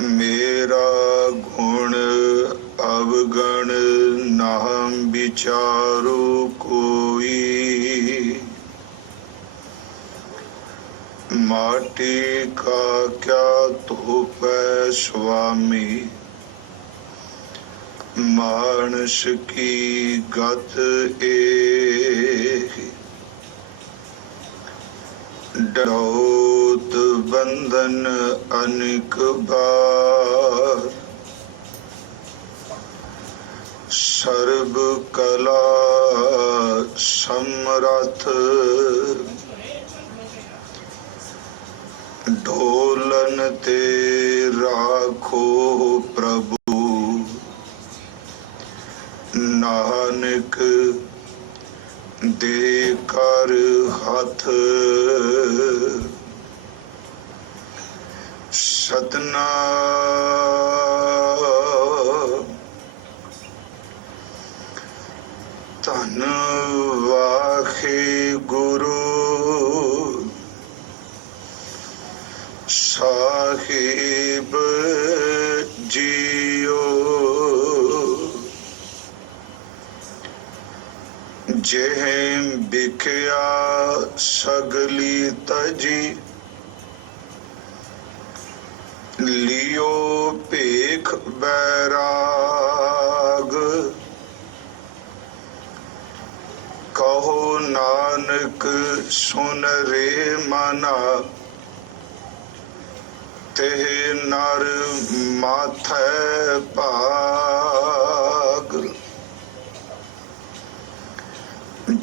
मेरा गुण अवगण नाम विचारो कोई, माटी का क्या धूप है स्वामी, मानस की गत एक, डोत बंधन अनेक बार, सर्व कला समरथ, ढोलन ते राखो प्रभु, नानक दे कर हाथ, सतनाम धन वाहे गुरु साहिब जियो, जेह बिखया सगली तजी, लियो पेख बैराग, कहो नानक सुन रे मना, तेह नर माथै भाग,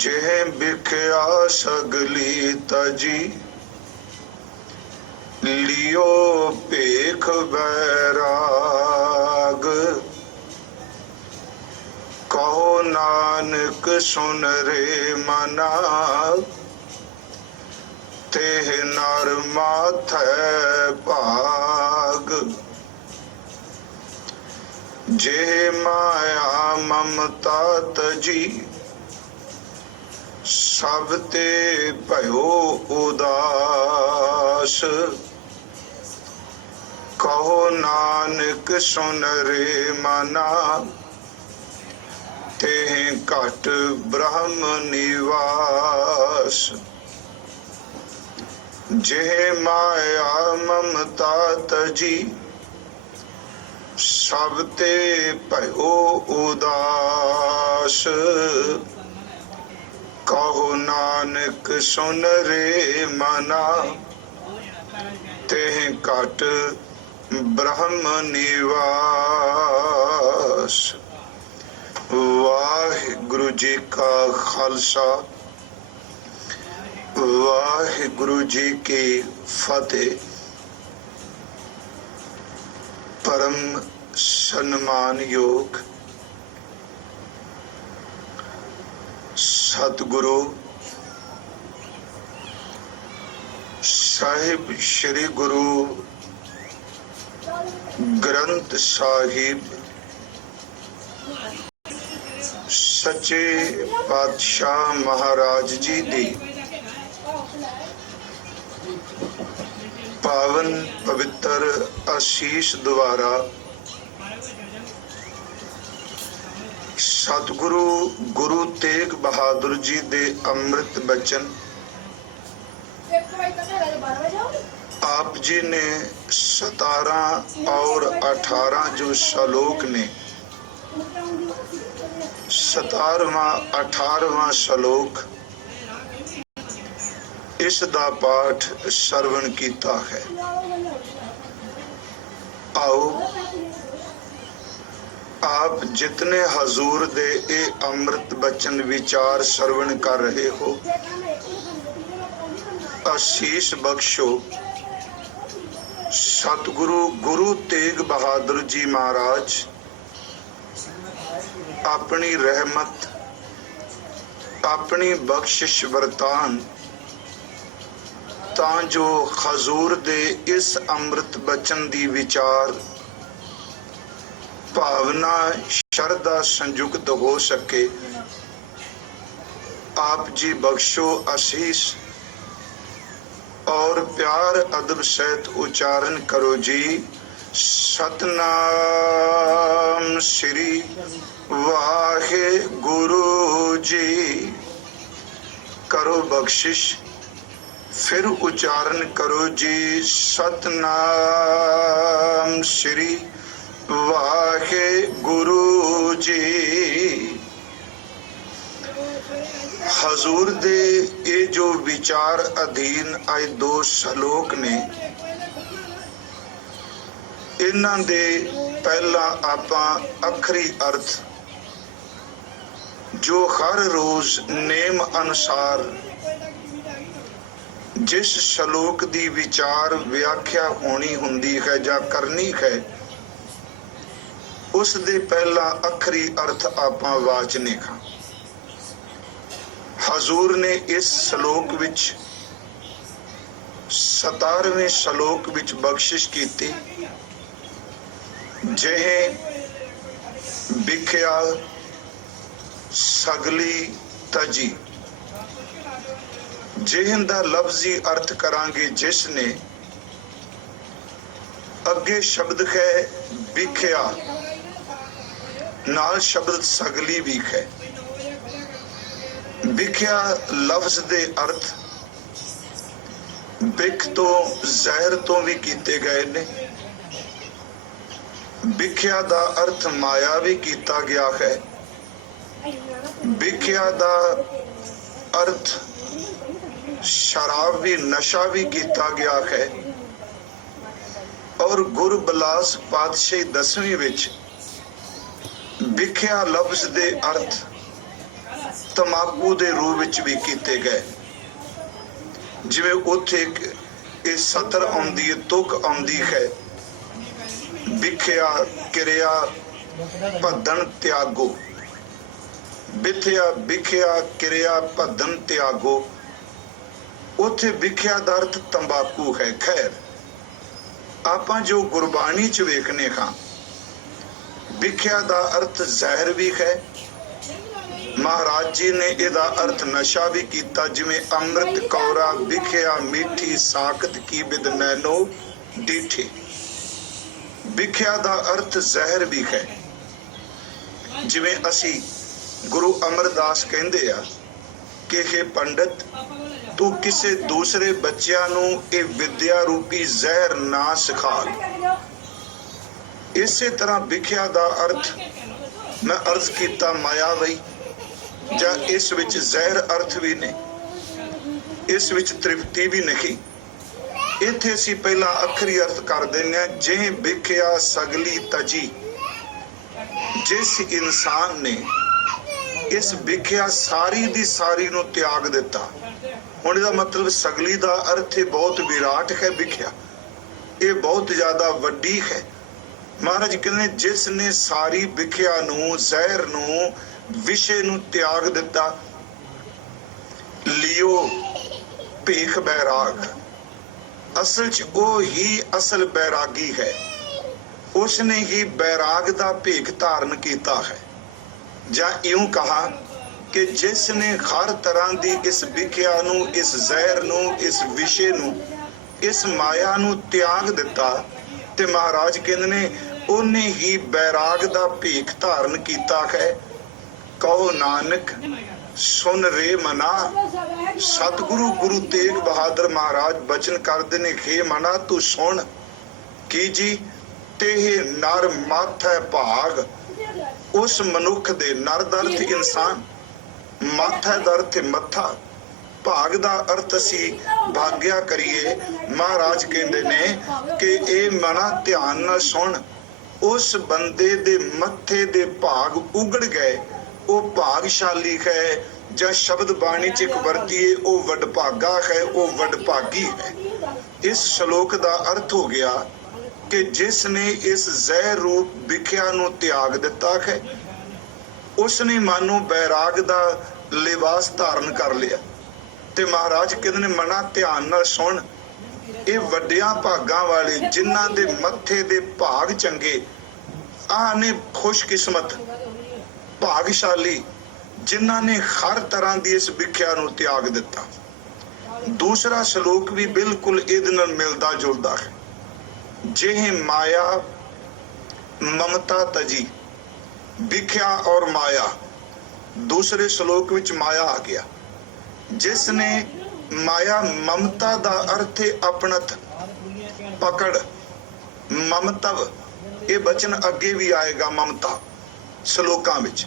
जेह बिखया सगली तजी, लियो पेख बैराग, कहो नानक सुन रे मना, तेह नर माथै भाग, जेह माया ममता तजी, सब ते भयो उदास, कहो नानक सुन रे मना, तेह घट ब्रह्म निवास, जेह माया ममता तजी, सब ते भयो उदास, कहो नानक सुन रे मना, तेह घट ब्रह्म निवास। वाहिगुरु जी का खालसा, वाहिगुरु जी की फतेह। परम सम्मान योग सतगुरु साहिब श्री गुरु ग्रंथ साहिब सच्चे पातशाह महाराज जी दी पावन पवित्र आशीष द्वारा सतगुरु गुरु तेग बहादुर जी दे अमृत बचन आप जी ने 17 और 18 जो श्लोक ने 17वां 18वां श्लोक इस दा पाठ श्रवण कीता है। आओ आप जितने हजूर दे ए अमृत बचन विचार श्रवण कर रहे हो, आशीष बख्शो। सतगुरु गुरु तेग बहादुर जी महाराज अपनी रहमत अपनी बख्शिश वरतान तां जो हजूर दे इस अमृत बचन दी विचार भावना शरदा संयुक्त हो सके। आप जी बख्शो आशीष। और प्यार अदब सहित उच्चारण करो जी। सतनाम श्री वाहे गुरु जी। करो बख्शिश, फिर उच्चारण करो जी। सतनाम श्री वाहे गुरु जी। हजूर दे ये जो विचार अधीन आए दो श्लोक ने, इन्हां दे पहला आपां अखरी अर्थ जो हर रोज नेम अनुसार जिस श्लोक दी विचार व्याख्या होनी हुंदी है जां करनी है, उस दे पहला अखरी अर्थ आपां वाचने का। हजूर ने इस श्लोक विच 17वें श्लोक विच बख्शिश कीती, जिहे विख्या सगली तजी। जिहन दा लफ्जी अर्थ करांगे जिसने, अगे शब्द है विख्या, नाल शब्द सगली भी है। विख्या लफ्ज दे अर्थ बिख तो जहर तो भी कीते गए ने। विख्या दा अर्थ माया भी कीता गया है। विख्या दा अर्थ शराब भी, नशा भी कीता गया है। और गुरु बिलास पातशाही 10वीं विच विख्या लफ्ज दे अर्थ तमाकू दे रूप विच भी कीते गए। जिवें उत्थे इह सतर आउंदी है, तुक आउंदी है, विख्या किरिया भदन त्यागो। विथया विख्या किरिया भदन त्यागो, उत्थे विख्या दा अर्थ तंबाकू है। खैर, आपां जो गुरबाणी च वेखने हां, विख्या दा अर्थ जहर भी है। महाराज जी ने इहदा अर्थ नशा भी कीता, जिवें अमृत कौरा विख्या मीठी साकत की बिद नैनो डीठी। विख्या दा अर्थ जहर भी है। जिवें असी गुरु अमरदास कहंदे आ कि हे पंडित, तू किसी दूसरे बच्चियां नूं इह विद्या रूपी जहर ना सिखा। इसे तरह विख्या दा अर्थ मैं अर्ज कीता मायावी, जां इस विच जहर अर्थ भी ने, इस विच तृप्ति भी नहीं। इत्थे असी पहला अखरी अर्थ कर देने, जिह विख्या सगली तजी। जिस इंसान ने इस विख्या सारी दी सारी नूं त्याग दिता। हुण इहदा मतलब सगली दा अर्थ बहुत विराट है। विख्या ये बहुत ज्यादा वड्डी है। महाराज कहने जिसने सारी विख्या नूं, जहर नूं, विषय नूं त्याग दिता, लियो भीख बैराग। असल च वो ही असल बैरागी है। उसने ही बैराग दा भीख धारण किया है। जां यूं कहा कि जिसने हर तरह दी इस विख्या नूं, इस जहर नूं, इस विषय नूं, इस माया नूं त्याग दिता, ते महाराज कहंदे ने उन्हें ही बैराग दा भीख धारण किया है। कहो नानक सुन रे मना। सतगुरु गुरु तेग बहादुर महाराज बचन करते ने, हे मना तू सुन की जी, तेह नर मत है भाग। उस मनुख दे, नर दा अर्थ इंसान, मत है दा अर्थ मत्था, भाग दा अर्थ असी भाग्या करिए। महाराज कहते ने कि ए मना ध्यान नाल सुन, उस बंदे दे मत्थे दे भाग उगड़ गए, वो भागशाली है। ਜਾਂ शब्द बाणी च एक वरतीए वो वडभागा है, वो वडभागी है। इस श्लोक का अर्थ हो गया कि जिसने इस जहर रूप विख्या नूं त्याग दिता है, उसने मानो बैराग दा लिबास धारण कर लिया। ते महाराज कहते ने मना ध्यान नाल सुन, ये वड्डियां भागां वाले जिन्हां दे मत्थे दे भाग चंगे, आने खुशकिस्मत भागशाली जिन्हां ने हर तरह की इस विख्या नूं त्याग दिता। दूसरा श्लोक भी बिल्कुल इहदे नाल मिलदा जुलदा है। जे माया ममता तजी, विख्या और माया, दूसरे श्लोक विच माया आ गया। जिसने माया, ममता दा अर्थ है अपनत, पकड़, ममतव, ये वचन अगे भी आएगा ममता श्लोकां विच।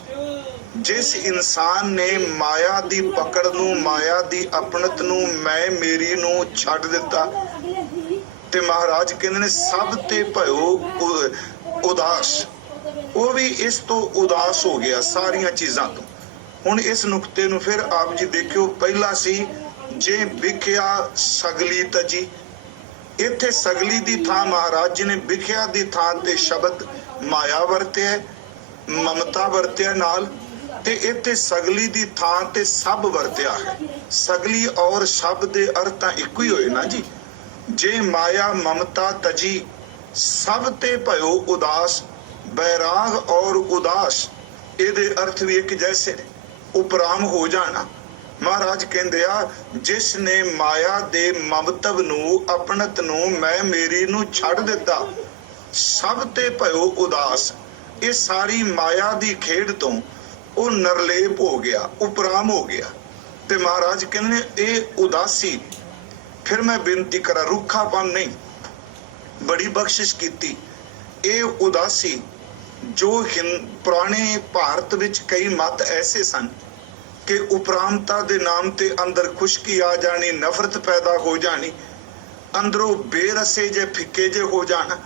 जिस इंसान ने माया दी पकड़ नूं, माया दी अपनत नूं, मैं मेरी नूं छड्ड दिता ते महाराज कहंदे ने सब ते भयो उदास, वो भी इस तो उदास हो गया सारियां चीजां तो। हुण इस नुकते नूं फिर आप जी देखियो, पहला सी जे विख्या सगली तजी, इत्थे सगली दी थां महाराज जी ने विख्या दी थां ते शब्द माया वरतिया, ममता वरतिया नाल, ते इत्थे सगली दी थां ते सब वरतिया है। सगली और सब दे अर्थ तां इक्को ही होए ना जी। जे माया ममता तजी, सब ते भयो उदास, बैराग और उदास इहदे अर्थ भी एक जैसे ने, उपराम हो जाना। महाराज कहंदे आ जिसने माया दे ममतव नूं, अपनत नूं, मैं मेरी नूं छड्ड दिता, सब ते भयो उदास, ये सारी माया दी खेड तो वो नरलेप हो गया, उपराम हो गया। ते महाराज कहंदे ये उदासी, फिर मैं बेनती करा रुखापन नहीं, बड़ी बख्शिश कीती। ये उदासी जो पुराने भारत विच कई मत ऐसे सन कि उपरामता दे नाम ते अंदर खुशकी आ जानी, नफरत पैदा हो जानी, अंदरों बेरसे जे फिक्के जे हो जाना।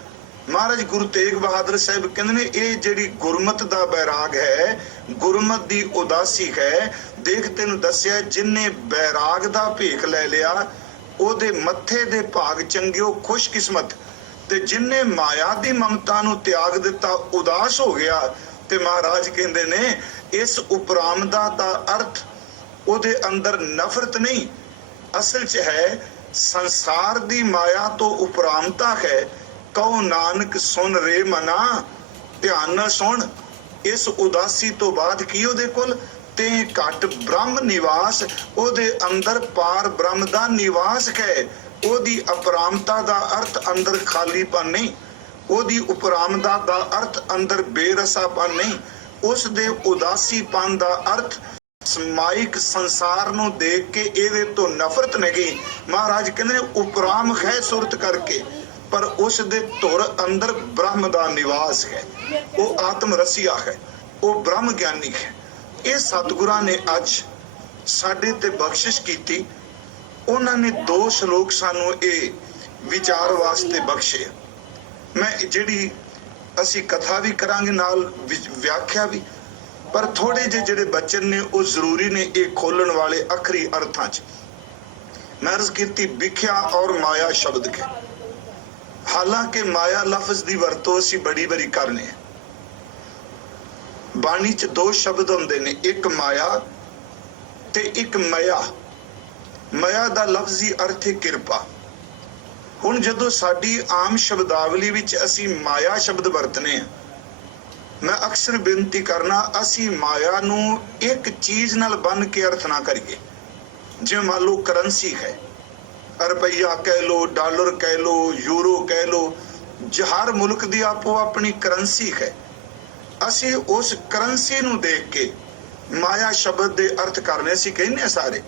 महाराज गुरु तेग बहादुर साहब कहंदे ने ये जिहड़ी गुरमत दा बैराग है, गुरमत दी उदासी है। देख तैनूं दस्सिया जिन्ने बैराग दा भेख ले लिया ओदे मत्थे दे भाग चंगियो खुशकिस्मत, ते जिन्ने माया दी ममता नूं त्याग दिता उदास हो गया। ते महाराज कहंदे ने इस उपराम दा तां अर्थ ओदे अंदर नफरत नहीं, असल च है संसार दी माया तो उपरामता है। कहो नानक सुन रे मना, ध्यान नाल सुन। इस उदासी तो बाद की ओदे कोल ते घट ब्रह्म निवास, ओदे अंदर पार ब्रह्म दा निवास है। ओदी अपरामता दा अर्थ अंदर खालीपन नहीं, ओदी उपरामता दा अर्थ अंदर बेरसापन नहीं, उस दे उदासीपन दा अर्थ समायिक संसार नूं देख के इहदे तो नफरत नहीं। महाराज कहंदे उपराम है सुरत करके, पर उस दे धुर अंदर ब्रह्म दा निवास है, वो आत्म रसिया है, वो ब्रह्म ज्ञानी है। ये सतगुरां ने अज साडे ते बख्शिश कीती। उन्हां ने दो श्लोक सानू ये विचार वास्ते बख्शे। मैं जिहड़ी असी कथा भी करांगे नाल व्याख्या भी, पर थोड़े जे जिहड़े बचन ने वो जरूरी ने ये खोलण वाले अखरी अर्थां च। मैं अर्ज कीती विख्या और माया शब्द के, हालांकि माया लफ्ज दी वरतों असी बड़ी बड़ी करने। बाणी च दो शब्द हुंदे ने, एक माया ते एक मया। मया दा लफ्जी अर्थ है किरपा। हुण जदों साडी आम शब्दावली विच असी माया शब्द वरतने हैं, मैं अक्सर बेनती करना असी माया नूं एक चीज नाल बन के अर्थ ना करिए। जिवें मान लो करंसी है, रुपया कह लो, डॉलर कह लो, यूरो कह लो, हर मुल्क दी आपो अपनी करंसी है। असी उस करंसी नूं देख के माया शब्द दे अर्थ करने असी कहने सारे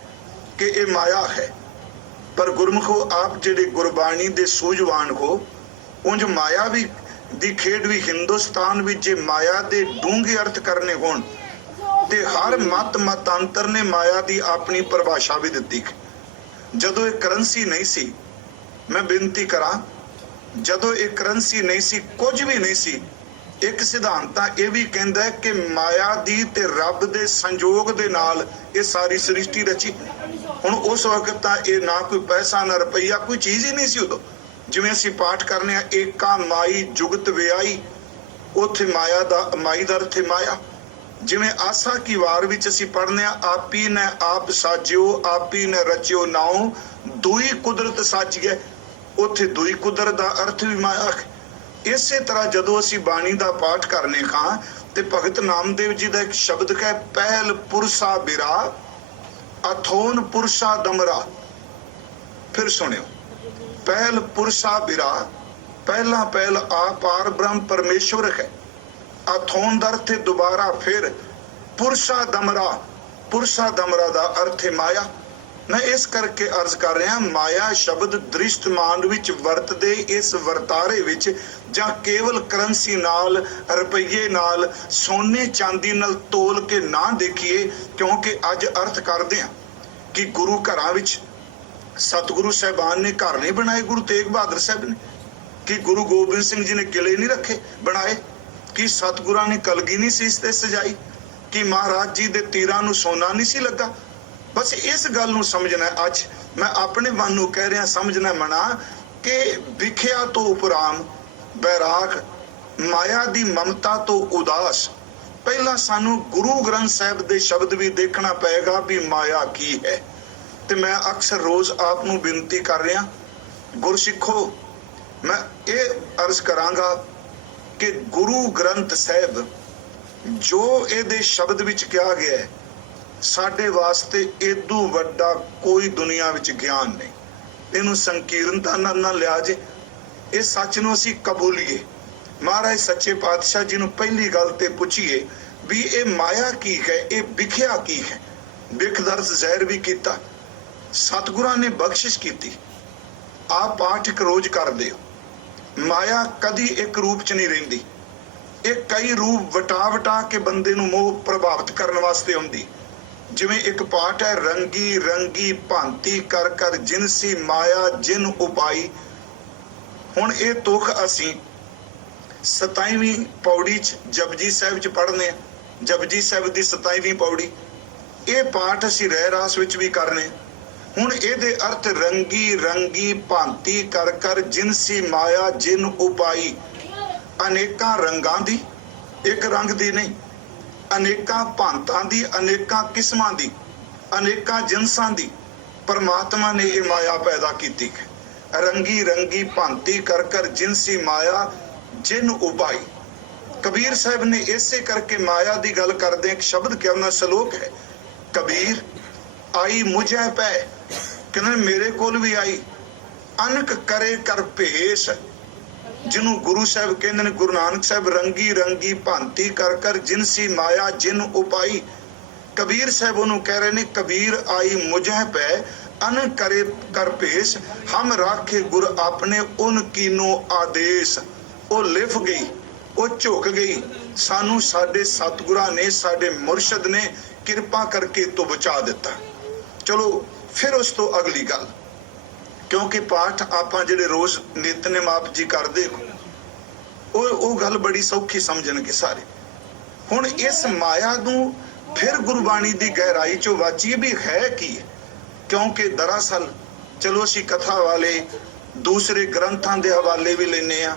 कि ये माया है। पर गुरमुखो आप जिहड़े गुरबाणी दे सूझवान हो, उंज माया भी दी खेड भी हिंदुस्तान विच जे माया दे डूंघे अर्थ करने होण ते हर मत मतांतर ने माया दी अपनी परिभाषा भी दित्ती। जदों एक करंसी नहीं सी, मैं बेनती करा, जदों एक करंसी नहीं सी, कुछ भी नहीं सी, एक सिद्धांत यह भी कहता है कि माया दी ते रब दे संजोग दे नाल ये सारी सृष्टि रची। हुण उस वक्त तां ये ना कोई पैसा ना रुपया, कोई चीज ही नहीं सी उदों। जिवें असीं पाठ करने एका माई जुगत व्याई, उत्थे माया दा माई दा अर्थ है माया। जिवें आसा की वार विच असीं पढ़ने आपी ने आप साजियो, आपी ने रचियो नाओ, दुई कुदरत साजिए, उत्थे दुई कुदरत दा अर्थ भी माया है। इसे तरह जदों असीं बाणी दा पाठ करने खां ते भगत नामदेव जी दा एक शब्द है, पहल पुरसा बिरा अथोन पुरसा दमरा। फिर सुनियो, पहल पुरुषा बिरा, पहला पहल आपार ब्रह्म परमेश्वर है। अथोंद अर्थ है दोबारा फिर पुरुषा दमरा, पुरुषा दमरा दा अर्थ है माया। मैं इस करके अर्ज कर रहा, माया शब्द दृष्टमान विच वरतदे इस वरतारे विच जां केवल करंसी नाल, रुपये नाल, सोने चांदी नाल तोल के ना देखिए, क्योंकि अज अर्थ करदे हां कि गुरु घरां विच सतगुरु साहिबान ने घर नहीं बनाए, गुरु तेग बहादुर साहब ने, कि गुरु गोबिंद सिंह जी ने किले नहीं रखे बनाए, कि सतगुरां ने कलगी नहीं सी ते सजाई, कि महाराज जी दे तीरां नूं सोना नहीं सी लगा। बस इस गल नूं समझना। अज मैं अपने मन नूं कह रहा, समझना मना कि विख्या तो उपराम, बैराग, माया दी ममता तो उदास। पहला सानू गुरु ग्रंथ साहिब दे शब्द भी देखना पएगा भी माया की है। ते मैं अक्सर रोज आप नूं बेनती कर रहा, गुरसिखो, मैं ये अर्ज करांगा कि गुरु ग्रंथ साहिब जो इहदे शब्द विच कहा गया है, साडे वास्ते इदू वड्डा कोई दुनिया विच ज्ञान नहीं। इहनूं संकीर्णता नाल ना लिया जे, इस सच नूं असीं कबूलीए। महाराज सच्चे पातशाह जी नूं पहली गल ते पुछीए भी ये माया की है, ये विख्या की है। विख दर्द जहर भी किया, सतगुरां ने बख्शिश की। आप पाठ एक रोज कर दिओ। माया कदी एक रूप च नहीं रहिंदी, ਇਹ कई रूप वटा वटा के बंदे नूं मोह प्रभावित करने वास्ते हुंदी। जिवें एक पाठ है, रंगी रंगी भांति कर कर जिनसी माया जिन उपाई। हुण ये तुख असीं 27ਵੀਂ पौड़ी च जपजी साहिब च पढ़ने, जपजी साहिब दी 27ਵੀਂ पौड़ी। ये पाठ असीं रह रास विच भी करने। हुण इहदे अर्थ रंगी रंगी भांति कर कर जिनसी माया जिन उपाई। अनेकां रंगां दी, एक रंग दी नहीं, अनेकां भांतां दी, अनेकां किस्मां दी, अनेकां जिनसां दी परमात्मा ने ये माया पैदा की है। रंगी रंगी भांति कर कर जिनसी माया जिन उपाई। कबीर साहब ने इसे करके माया दी गल करदे एक शब्द क्या उन्हें सलोक है, कबीर आई मुझे पै, कहने मेरे कोल भी आई, अनक करे कर भेस। जिन्हों गुरु साहब कहते हैं, गुरु नानक साहब रंगी रंगी भांति कर कर जिनसी माया जिन उपाई। कबीर साहब उन्होंने कह रहे ने, कबीर आई मुझे पै अन करे कर भेस, हम राखे गुर अपने उन कीनो आदेश। वो लिफ गई, वो झुक गई, सानू साडे सतगुरां ने, साडे मुर्शद ने किरपा करके तो बचा दिता। चलो फिर उस तो अगली गल, क्योंकि पाठ आप जिहड़े रोज नितनेम आप जी करदे हो, गल बड़ी सौखी समझणगे सारे। हुण इस माया नूं फिर गुरबाणी दी गहराई चो वाचिए भी है की है, क्योंकि दरअसल चलो असी कथा वाले दूसरे ग्रंथां दे हवाले भी लेने आ,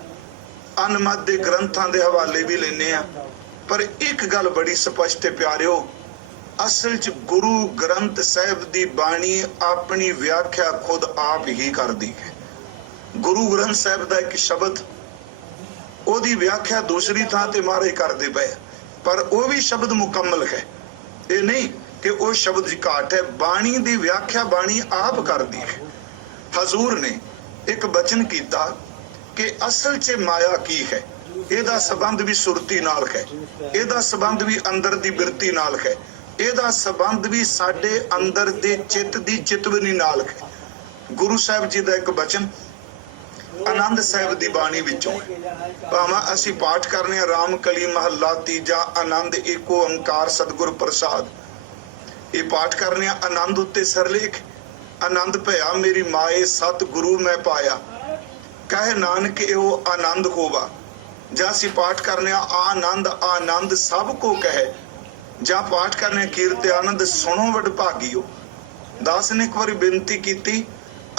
अनमत दे ग्रंथां दे हवाले भी लेने आ, पर एक गल बड़ी स्पष्ट है प्यारिओ, असल च गुरु ग्रंथ साहिब दी बाणी अपनी व्याख्या खुद आप ही करदी है। गुरु ग्रंथ साहिब दा एक शब्द, ओदी व्याख्या दूसरी थां ते मारे करदे पए, पर वो भी शब्द मुकम्मल है। ये नहीं कि वो शब्द दी घाट है, बाणी दी व्याख्या बाणी आप करदी है। हजूर ने एक बचन कीता कि असल च माया की है, ਇਹਦਾ संबंध भी सुरती नाल है, ਇਹਦਾ संबंध भी अंदर दी बिरती नाल है, ਇਹਦਾ संबंध भी साडे अंदर दे चित दी चितवनी नाल है। गुरु साहब जी दा एक बचन आनंद साहिब दी बाणी विचों भावां असीं पाठ करने राम कली महला तीजा आनंद एको ओंकार सतगुर प्रसाद, ये पाठ करने आनंद उत्ते सरलेख, आनंद भया मेरी माए सत गुरु मैं पाया, कहे नानक एहो आनंद होवा। जां असीं पाठ करने आनंद आनंद सब को कहे, जां पाठ करने कीर्ति आनंद सुनो वड भागियो। दास ने एक बार बेनती की,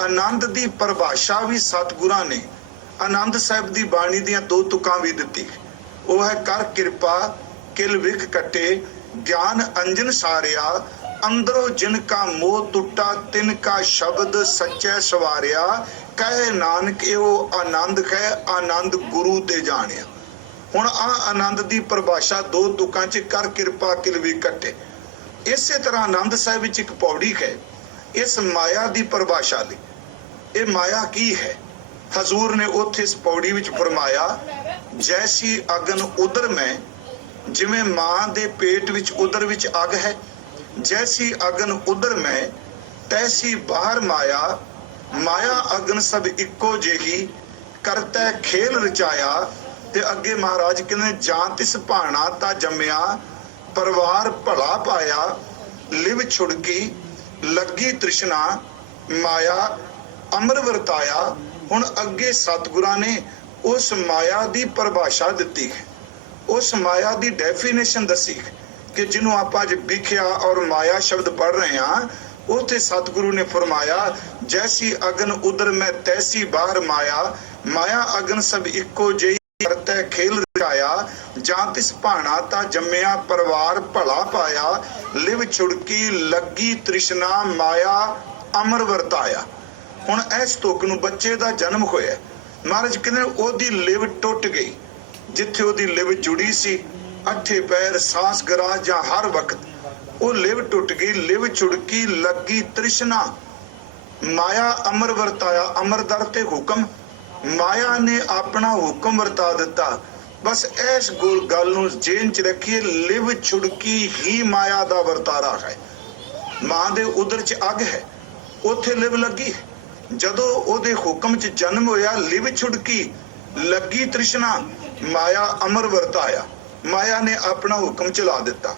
आनंद दी परिभाषा भी सतगुरां ने आनंद साहिब दी बाणी दियां दो तुकां भी दित्ती, वो है कर किरपा किल विख कटे ज्ञान अंजन सारिया, अंदरों जिनका मोह टुटा तिनका शब्द सच्चे सवारिया, कहे नानक एहो आनंद है आनंद गुरु ते जानिया। हुण आ आनंद दी परिभाषा दो तुकां च कर किरपा किल विख कटे। इसे तरह आनंद साहिब विच एक पौड़ी है इस माया दी परिभाषा दी। ਇਹ ਮਾਇਆ ਕੀ ਹੈ? ਹਜ਼ੂਰ ਨੇ ਉੱਥੇ ਇਸ ਪੌੜੀ ਵਿੱਚ ਫਰਮਾਇਆ, ਜੈਸੀ ਅਗਨ ਉਦਰ ਮੈਂ, ਜਿਵੇਂ ਮਾਂ ਦੇ ਪੇਟ ਵਿੱਚ ਉਦਰ ਵਿੱਚ ਅੱਗ ਹੈ, ਜੈਸੀ ਅਗਨ ਉਦਰ ਮੈਂ ਤੈਸੀ ਬਾਹਰ ਮਾਇਆ, ਮਾਇਆ ਅਗਨ ਸਭ ਇੱਕੋ ਜਿਹੀ, ਕਰਤੈ ਖੇਲ ਰਚਾਇਆ। ਤੇ ਅੱਗੇ ਮਹਾਰਾਜ ਕਹਿੰਦੇ, ਜਾਂ ਤਿਸ ਭਾਣਾ ਤਾਂ ਜੰਮਿਆ, ਪਰਿਵਾਰ ਭਲਾ ਪਾਇਆ, ਲਿਵ ਛੁੜਕੀ ਲੱਗੀ ਤ੍ਰਿਸ਼ਨਾ, ਮਾਇਆ ਅਮਰ ਵਰਤਾਇਆ। ਹੁਣ ਅੱਗੇ ਸਤਿਗੁਰਾਂ ਨੇ ਉਸ ਮਾਇਆ ਦੀ ਪਰਿਭਾਸ਼ਾ ਦਿੱਤੀ ਹੈ, ਉਸ ਮਾਇਆ ਦੀ ਡੈਫੀਨੇਸ਼ਨ ਦੱਸੀ ਹੈ ਕਿ ਜਿਹਨੂੰ ਆਪਾਂ ਅੱਜ ਵਿਖਿਆ ਔਰ ਮਾਇਆ ਸ਼ਬਦ ਪੜ੍ਹ ਰਹੇ ਹਾਂ, ਉੱਥੇ ਸਤਿਗੁਰੂ ਨੇ ਫਰਮਾਇਆ, ਜੈਸੀ ਅਗਨ ਉਦਰ ਮੈਂ ਤੈਸੀ ਬਾਹਰ ਮਾਇਆ, ਮਾਇਆ ਅਗਨ ਸਭ ਇੱਕੋ ਜਿਹੀ, ਕਰਤੈ ਖੇਲ ਰਚਾਇਆ। ਜਾਂ ਤਿਸ ਭਾਣਾ ਤਾਂ ਜੰਮਿਆ, ਪਰਿਵਾਰ ਭਲਾ ਪਾਇਆ, ਲਿਵ ਛੁੜਕੀ ਲੱਗੀ ਤ੍ਰਿਸ਼ਨਾ, ਮਾਇਆ ਅਮਰ ਵਰਤਾਇਆ। ਹੁਣ ਇਸ ਤੁਕ ਨੂੰ ਬੱਚੇ ਦਾ ਜਨਮ ਹੋਇਆ, ਮਹਾਰਾਜ ਕਹਿੰਦੇ ਉਹਦੀ ਲਿਵ ਟੁੱਟ ਗਈ, ਜਿੱਥੇ ਉਹਦੀ ਲਿਵ ਜੁੜੀ ਸੀ, ਅੱਠੇ ਪੈਰ ਸਾਸ ਗਰਾਜ ਜਾਂ ਹਰ ਵਕਤ ਉਹ ਲਿਵ ਟੁੱਟ ਗਈ, ਲਿਵ ਛੁੜਕੀ ਲੱਗੀ ਤ੍ਰਿਸ਼ਨਾ, ਮਾਇਆ ਅਮਰ ਵਰਤਾਇਆ। ਅਮਰ ਦਰ ਤੇ ਹੁਕਮ, ਮਾਇਆ ਨੇ ਆਪਣਾ ਹੁਕਮ ਵਰਤਾ ਦਿੱਤਾ। ਬਸ ਇਸ ਗੱਲ ਨੂੰ ਜੇਨ ਚ ਰੱਖੀਏ, ਲਿਵ ਛੁੜਕੀ ਹੀ ਮਾਇਆ ਦਾ ਵਰਤਾਰਾ ਹੈ। ਮਾਂ ਦੇ ਉਦਰ ਚ ਅੱਗ ਹੈ, ਉੱਥੇ ਲਿਵ ਲੱਗੀ। ਜਦੋਂ ਉਹਦੇ ਹੁਕਮ ਚ ਜਨਮ ਹੋਇਆ, ਲਿਵ ਛੁੜਕੀ ਲੱਗੀ ਤ੍ਰਿਸ਼ਨਾ, ਮਾਇਆ ਅਮਰ ਵਰਤਾਇਆ। ਮਾਇਆ ਨੇ ਆਪਣਾ ਹੁਕਮ ਚਲਾ ਦਿੱਤਾ।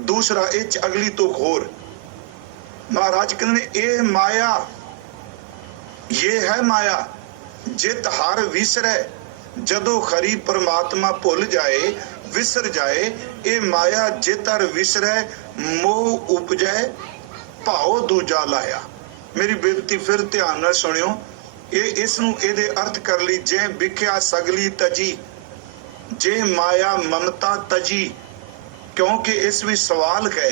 ਦੂਸਰਾ ਇਹ ਚ ਅਗਲੀ ਤੋਂ ਹੋਰ ਮਹਾਰਾਜ ਕਹਿੰਦੇ ਨੇ, ਇਹ ਮਾਇਆ, ਇਹ ਹੈ ਮਾਇਆ ਜਿਤ ਹਰ ਵਿਸਰੈ, ਜਦੋਂ ਖਰੀ ਪਰਮਾਤਮਾ ਭੁੱਲ ਜਾਏ ਵਿਸਰ ਜਾਏ। ਇਹ ਮਾਇਆ ਜਿਤ ਹਰ ਵਿਸਰੈ, ਮੋਹ ਉਪਜੈ ਭਾਉ ਦੂਜਾ ਲਾਇਆ। ਮੇਰੀ ਬੇਨਤੀ ਫਿਰ ਧਿਆਨ ਨਾਲ ਸੁਣਿਓ, ਇਹ ਇਸ ਨੂੰ ਇਹਦੇ ਅਰਥ ਕਰ ਲਈ, ਜੇ ਵਿਖਿਆ ਸਗਲੀ ਤਜੀ, ਜੇ ਮਾਇਆ ਮਮਤਾ ਤਜੀ। ਕਿਉਂਕਿ ਇਸ ਵਿੱਚ ਸਵਾਲ ਹੈ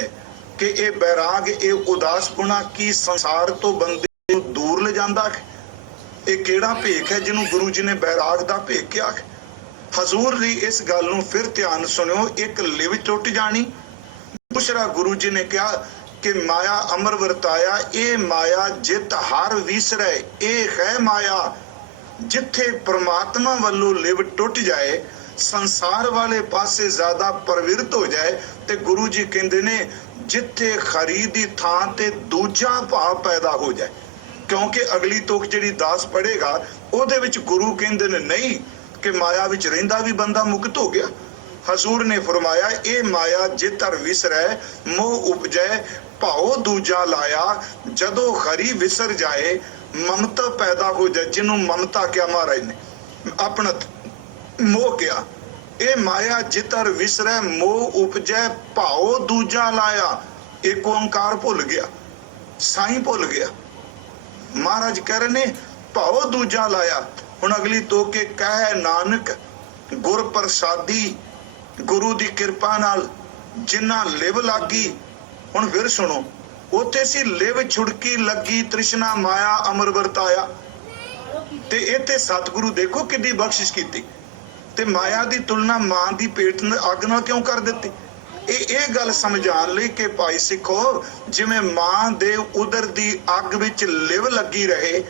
ਕਿ ਇਹ ਬੈਰਾਗ, ਇਹ ਉਦਾਸਪੁਣਾ ਕੀ ਸੰਸਾਰ ਤੋਂ ਬੰਦੇ ਨੂੰ ਦੂਰ ਲੈ ਜਾਂਦਾ ਹੈ? ਇਹ ਕਿਹੜਾ ਭੇਖ ਹੈ ਜਿਹਨੂੰ ਗੁਰੂ ਜੀ ਨੇ ਬੈਰਾਗ ਦਾ ਭੇਖ ਕਿਹਾ ਹੈ? ਹਜ਼ੂਰ ਦੀ ਇਸ ਗੱਲ ਨੂੰ ਫਿਰ ਧਿਆਨ ਸੁਣਿਓ, ਇੱਕ ਲਿਵ ਟੁੱਟ ਜਾਣੀ। ਦੂਸਰਾ ਗੁਰੂ ਜੀ ਨੇ ਕਿਹਾ ਕਿ ਮਾਇਆ ਅਮਰ ਵਰਤਾਇਆ। ਇਹ ਮਾਇਆ ਜਿਤ ਹਰ ਵਿਸਰੈ, ਇਹ ਹੈ ਮਾਇਆ ਜਿੱਥੇ ਪ੍ਰਮਾਤਮਾ ਵੱਲੋਂ ਲਿਵ ਟੁੱਟ ਜਾਏ, ਸੰਸਾਰ ਵਾਲੇ ਪਾਸੇ ਜ਼ਿਆਦਾ ਪ੍ਰਵਿਰਤ ਹੋ ਜਾਏ, ਤੇ ਗੁਰੂ ਜੀ ਕਹਿੰਦੇ ਨੇ ਜਿੱਥੇ ਖਰੀ ਦੀ ਥਾਂ ਤੇ ਦੂਜਾ ਭਾਵ ਪੈਦਾ ਹੋ ਜਾਏ। ਕਿਉਂਕਿ ਅਗਲੀ ਤੁਕ ਜਿਹੜੀ 10 ਪੜ੍ਹੇਗਾ ਉਹਦੇ ਵਿੱਚ ਗੁਰੂ ਕਹਿੰਦੇ ਨੇ ਨਹੀਂ ਕਿ ਮਾਇਆ ਵਿੱਚ ਰਹਿੰਦਾ ਵੀ ਬੰਦਾ ਮੁਕਤ ਹੋ ਗਿਆ। ਹਜ਼ੂਰ ਨੇ ਫਰਮਾਇਆ, ਇਹ ਮਾਇਆ ਜਿਤ ਹਰ ਵਿਸਰੈ, ਮੋਹ ਉਪਜੈ ਭਾਉ ਦੂਜਾ ਲਾਇਆ। ਜਦੋਂ ਖਰੀ ਵਿਸਰ ਜਾਏ, ਮਮਤਾ ਪੈਦਾ ਹੋ ਜਾਏ, ਜਿਹਨੂੰ ਮਮਤਾ ਕਿਹਾ ਮਹਾਰਾਜ ਨੇ, ਆਪਣਾ ਮੋਹ ਕਿਹਾ। ਇਹ ਮਾਇਆ ਜਿਤ ਹਰ ਵਿਸਰੈ, ਮੋਹ ਉਪਜੈ ਭਾਉ ਦੂਜਾ ਲਾਇਆ। ਇੱਕ ਓੰਕਾਰ ਭੁੱਲ ਗਿਆ, ਸਾਈਂ ਭੁੱਲ ਗਿਆ। ਮਹਾਰਾਜ ਕਹਿ ਰਹੇ ਨੇ ਭਾਉ ਦੂਜਾ ਲਾਇਆ। ਹੁਣ ਅਗਲੀ ਤੋਕੇ ਕਹਿ ਨਾਨਕ, ਗੁਰ ਪ੍ਰਸਾਦੀ, ਗੁਰੂ ਦੀ ਕਿਰਪਾ ਨਾਲ ਜਿੰਨਾ ਲਿਵ ਲੱਗੀ। ਹੁਣ ਫਿਰ ਸੁਣੋ, ਉੱਥੇ ਸੀ ਲਿਵ ਛੁੜਕੀ ਲੱਗੀ ਤ੍ਰਿਸ਼ਨਾ, ਮਾਇਆ ਅਮਰ ਵਰਤਾਇਆ। ਤੇ ਇੱਥੇ ਸਤਿਗੁਰੂ ਦੇਖੋ ਕਿੰਨੀ ਬਖਸ਼ਿਸ਼ ਕੀਤੀ। ਤੇ ਮਾਇਆ ਦੀ ਤੁਲਨਾ ਮਾਂ ਦੀ ਪੇਟ ਅੱਗ ਨਾਲ ਕਿਉਂ ਕਰ ਦਿੱਤੀ? ਇਹ ਗੱਲ ਸਮਝਾਉਣ ਲਈ ਕਿ ਭਾਈ ਸਿੱਖੋ, ਜਿਵੇਂ ਮਾਂ ਦੇ ਉਦਰ ਦੀ ਅੱਗ ਵਿੱਚ ਲਿਵ ਲੱਗੀ ਰਹੇ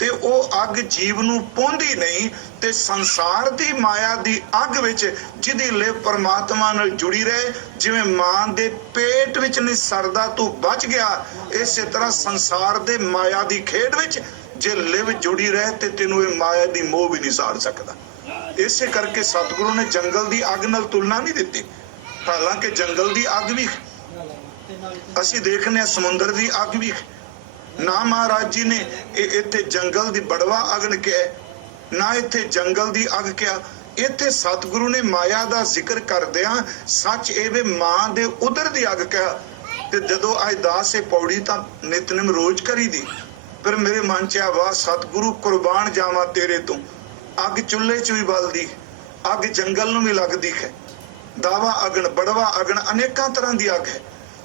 ਤੇ ਉਹ ਅੱਗ ਜੀਵ ਨੂੰ ਪਹੁੰਚਦੀ ਨਹੀਂ, ਤੇ ਸੰਸਾਰ ਦੀ ਮਾਇਆ ਦੀ ਅੱਗ ਵਿੱਚ ਜਿਹਦੀ ਲਿਵ ਪਰਮਾਤਮਾ ਨਾਲ ਜੁੜੀ ਰਹੇ, ਜਿਵੇਂ ਮਾਂ ਦੇ ਪੇਟ ਵਿੱਚ ਨਹੀਂ ਸਰਦਾ ਤੂੰ ਬਚ ਗਿਆ, ਇਸੇ ਤਰ੍ਹਾਂ ਸੰਸਾਰ ਦੇ ਮਾਇਆ ਦੀ ਖੇਡ ਵਿੱਚ ਜੇ ਲਿਵ ਜੁੜੀ ਰਹੇ ਤੇ ਤੈਨੂੰ ਇਹ ਮਾਇਆ ਦੀ ਮੋਹ ਵੀ ਨਹੀਂ ਸਾੜ ਸਕਦਾ। ਇਸੇ ਕਰਕੇ ਸਤਿਗੁਰੂ ਨੇ ਜੰਗਲ ਦੀ ਅੱਗ ਨਾਲ ਤੁਲਨਾ ਨਹੀਂ ਦਿੱਤੀ। ਹਾਲਾਂਕਿ ਜੰਗਲ ਦੀ ਅੱਗ ਵੀ ਅਸੀਂ ਦੇਖਦੇ ਹਾਂ, ਸਮੁੰਦਰ ਦੀ ਅੱਗ ਵੀ ਨਾ। ਮਹਾਰਾਜ ਜੀ ਨੇ ਇੱਥੇ ਜੰਗਲ ਦੀ ਬੜਵਾ ਅਗਨ ਕਿਹਾ, ਨਾ ਇੱਥੇ ਜੰਗਲ ਦੀ ਅੱਗ ਕਿਹਾ। ਇੱਥੇ ਸਤਿਗੁਰੂ ਨੇ ਮਾਇਆ ਦਾ ਜ਼ਿਕਰ ਕਰਦਿਆਂ ਸੱਚ ਇਹ ਵੀ ਮਾਂ ਦੇ ਉਦਰ ਦੀ ਅੱਗ ਕਿਹਾ। ਤੇ ਜਦੋਂ ਅੱਜ 10 ਪੌੜੀ ਤਾਂ ਨਿਤਨੇਮ ਰੋਜ਼ ਕਰੀ ਦੀ, ਫਿਰ ਮੇਰੇ ਮਨ ਚ ਆ, ਵਾਹ ਸਤਿਗੁਰੂ ਕੁਰਬਾਨ ਜਾਵਾਂ ਤੇਰੇ ਤੋਂ। ਅੱਗ ਚੁੱਲ੍ਹੇ ਚ ਵੀ ਬਲਦੀ, ਅੱਗ ਜੰਗਲ ਨੂੰ ਵੀ ਲੱਗਦੀ ਹੈ। ਦਾਵਾ ਅਗਨ, ਬੜਵਾ ਅਗਨ, ਅਨੇਕਾਂ ਤਰ੍ਹਾਂ ਦੀ ਅੱਗ ਹੈ।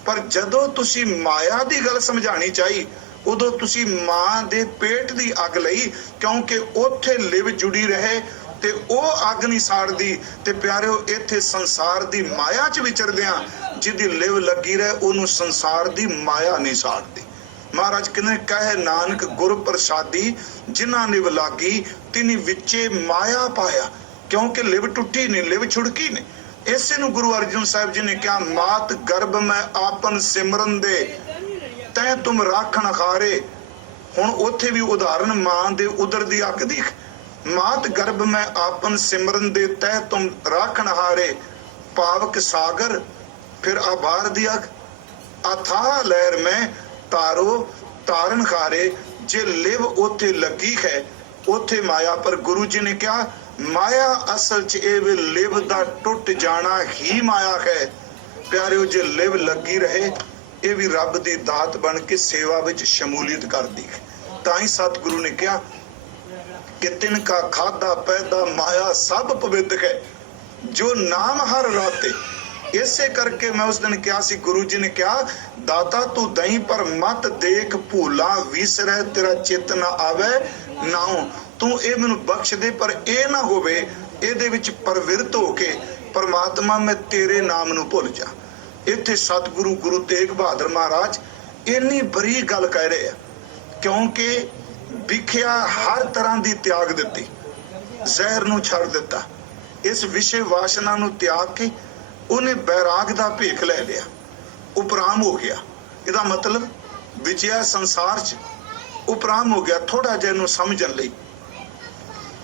ਪਰ ਜਦੋਂ ਤੁਸੀਂ ਮਾਇਆ ਦੀ ਗੱਲ ਸਮਝਾਣੀ ਚਾਹੀ, ਉਦੋਂ ਤੁਸੀਂ ਮਾਂ ਦੇ ਪੇਟ ਦੀ ਅੱਗ ਲਈ, ਕਿਉਂਕਿ ਉੱਥੇ ਲਿਵ ਜੁੜੀ ਰਹੇ ਤੇ ਉਹ ਅੱਗ ਨਹੀਂ ਸਾੜਦੀ। ਤੇ ਪਿਆਰਿਓ, ਇੱਥੇ ਸੰਸਾਰ ਦੀ ਮਾਇਆ 'ਚ ਵਿਚਰਦਿਆਂ ਜਿਹਦੀ ਲਿਵ ਲੱਗੀ ਰਹੇ, ਉਹਨੂੰ ਸੰਸਾਰ ਦੀ ਮਾਇਆ ਨਹੀਂ ਸਾੜਦੀ। महाराज कहने कहे नानक गुर प्रसादी जिन्हां निव लागी तिनी विचे माया पाया। क्योंकि लिव टुटी नहीं, लिव छुड़की नहीं। इसे नूं गुरु अर्जन साहिब जी ने कहा मात गर्भ में आपन सिमरन दे तै तुम राखण हारे। हुण उत्थे भी उदाहरण मां दे उदर दी अग दी। मात गर्भ में आपन सिमरन दे तै तुम राखण हारे। पावक सागर फिर आभार दी अग अथाह लहर में तारो तारन हारे। जे लिव ओथे लगी है ओथे माया। पर गुरु जी ने कहा माया असल च ए वे लिव दा टुट जाना ही माया है। प्यारे जे लिव लगी रहे ये भी रब दी दात बन के सेवा विच शमूलियत करदी है। ताई सतगुरु ने कहा कि तिनका खादा पैदा माया सब पवित्र है जो नाम हर राते। इसे करके मैं उस दिन क्या सी गुरु जी ने कहा दाता तू दही पर मत देख भूला विसरै तेरा चित ना आवे नाउ। तू ए मैनू बख्श दे पर ए ना होवे ਇਹਦੇ ਵਿੱਚ ਪ੍ਰਵਿਰਤ ਹੋ ਕੇ परमात्मा मैं तेरे नाम नू भुल जा। इत्थे सतगुरु गुरु तेग बहादुर महाराज इन्नी बड़ी गल कह रहे हैं क्योंकि विख्या हर तरह की त्याग दिती, जहर नू छड़ दिता, इस विषय वासना नू त्याग के उन्हें बैराग दा भेख ले लिया, उपराम हो गया। इहदा मतलब विचया संसार च उपराम हो गया। थोड़ा जिहा नू समझण लई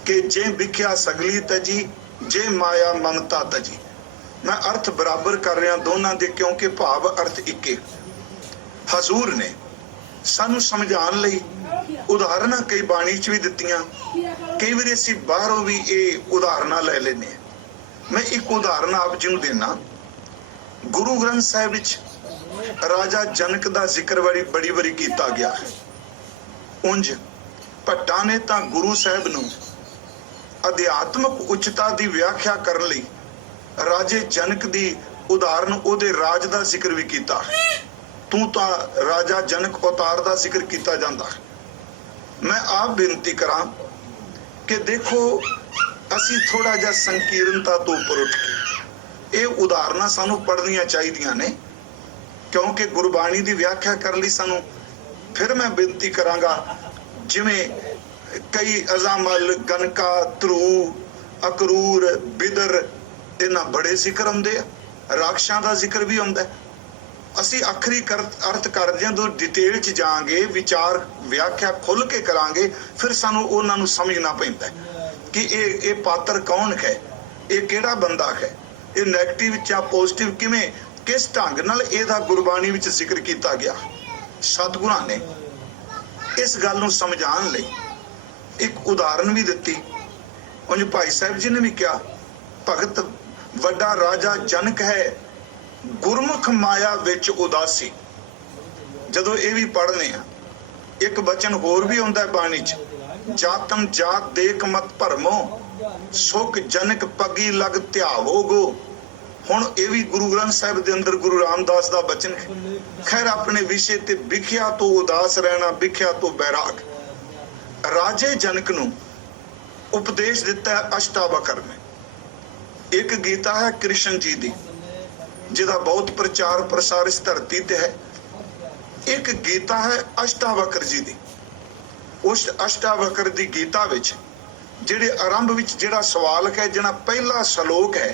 कि जे विख्या सगली तजी जे माया ममता तजी। मैं अर्थ बराबर कर रहा दोनों दे क्योंकि भाव अर्थ इके। हजूर ने सानू समझाने लई उदाहरण कई बाणी च भी दित्तियां, कई बार असीं बाहरों भी ये उदाहरण ले लेने। मैं एक उदाहरण आप जी नूं देना। गुरु ग्रंथ साहिब विच राजा जनक दा जिक्र बड़ी बड़ी कीता गया है। उंज भट्टां ने तां गुरु साहिब नूं अध्यात्मक उच्चता की व्याख्या करने लई राजे जनक दी उदाहरण ओदे राज दा जिक्र भी कीता है। तू तां राजा जनक अवतार दा जिक्र कीता जांदा है। मैं आप बेनती करां कि देखो असी थोड़ा जिहा संकीर्णता तो उपर उठ के ये उदाहरण सानू पढ़नियां चाहिदियां ने क्योंकि गुरबाणी की व्याख्या करने लई सानू फिर मैं बेनती करांगा जिवें कई अजामल गनका ध्रू अकरूर बिदर इन्हां बड़े जिक्र आउंदे आ, राक्षां दा जिक्र भी आउंदा है। असी आखिरी अर्थ करदे तो डिटेल च जाएंगे, विचार व्याख्या खुल के करांगे, फिर सानू उन्हां नूं समझना पैंदा है कि ये पात्र कौन है, ये किहड़ा बंदा है, ये नैगेटिव या पॉजिटिव किवें किस ढंग नाल इहदा गुरबाणी विच जिक्र किया गया। सतगुरां ने इस गल नूं समझाउण लई एक उदाहरण भी दिती। उंज भाई साहब जी ने भी कहा भगत वड्डा राजा जनक है गुरमुख माया विच उदासी। जदों ये भी पढ़ने आ एक बचन होर भी आउंदा है बाणी च, जातम जात देख मत भरमो सुख जनक पगी लग ध्यावोगो। हुण ये भी गुरु ग्रंथ साहिब दे अंदर गुरु रामदास दा बचन है। खैर अपने विषय ते विख्या तो उदास रहना, विख्या तो बैराग। राजे जनक नूं उपदेश दिता है अष्टावक्र ने। एक गीता है कृष्ण जी दी जिहदा बहुत प्रचार प्रसार इस धरती ते है। एक गीता है अष्टावक्र जी दी। उस अष्टावक्र दी गीता विच जिहड़े आरंभ विच जिहड़ा सवाल है, जिहड़ा पहला श्लोक है,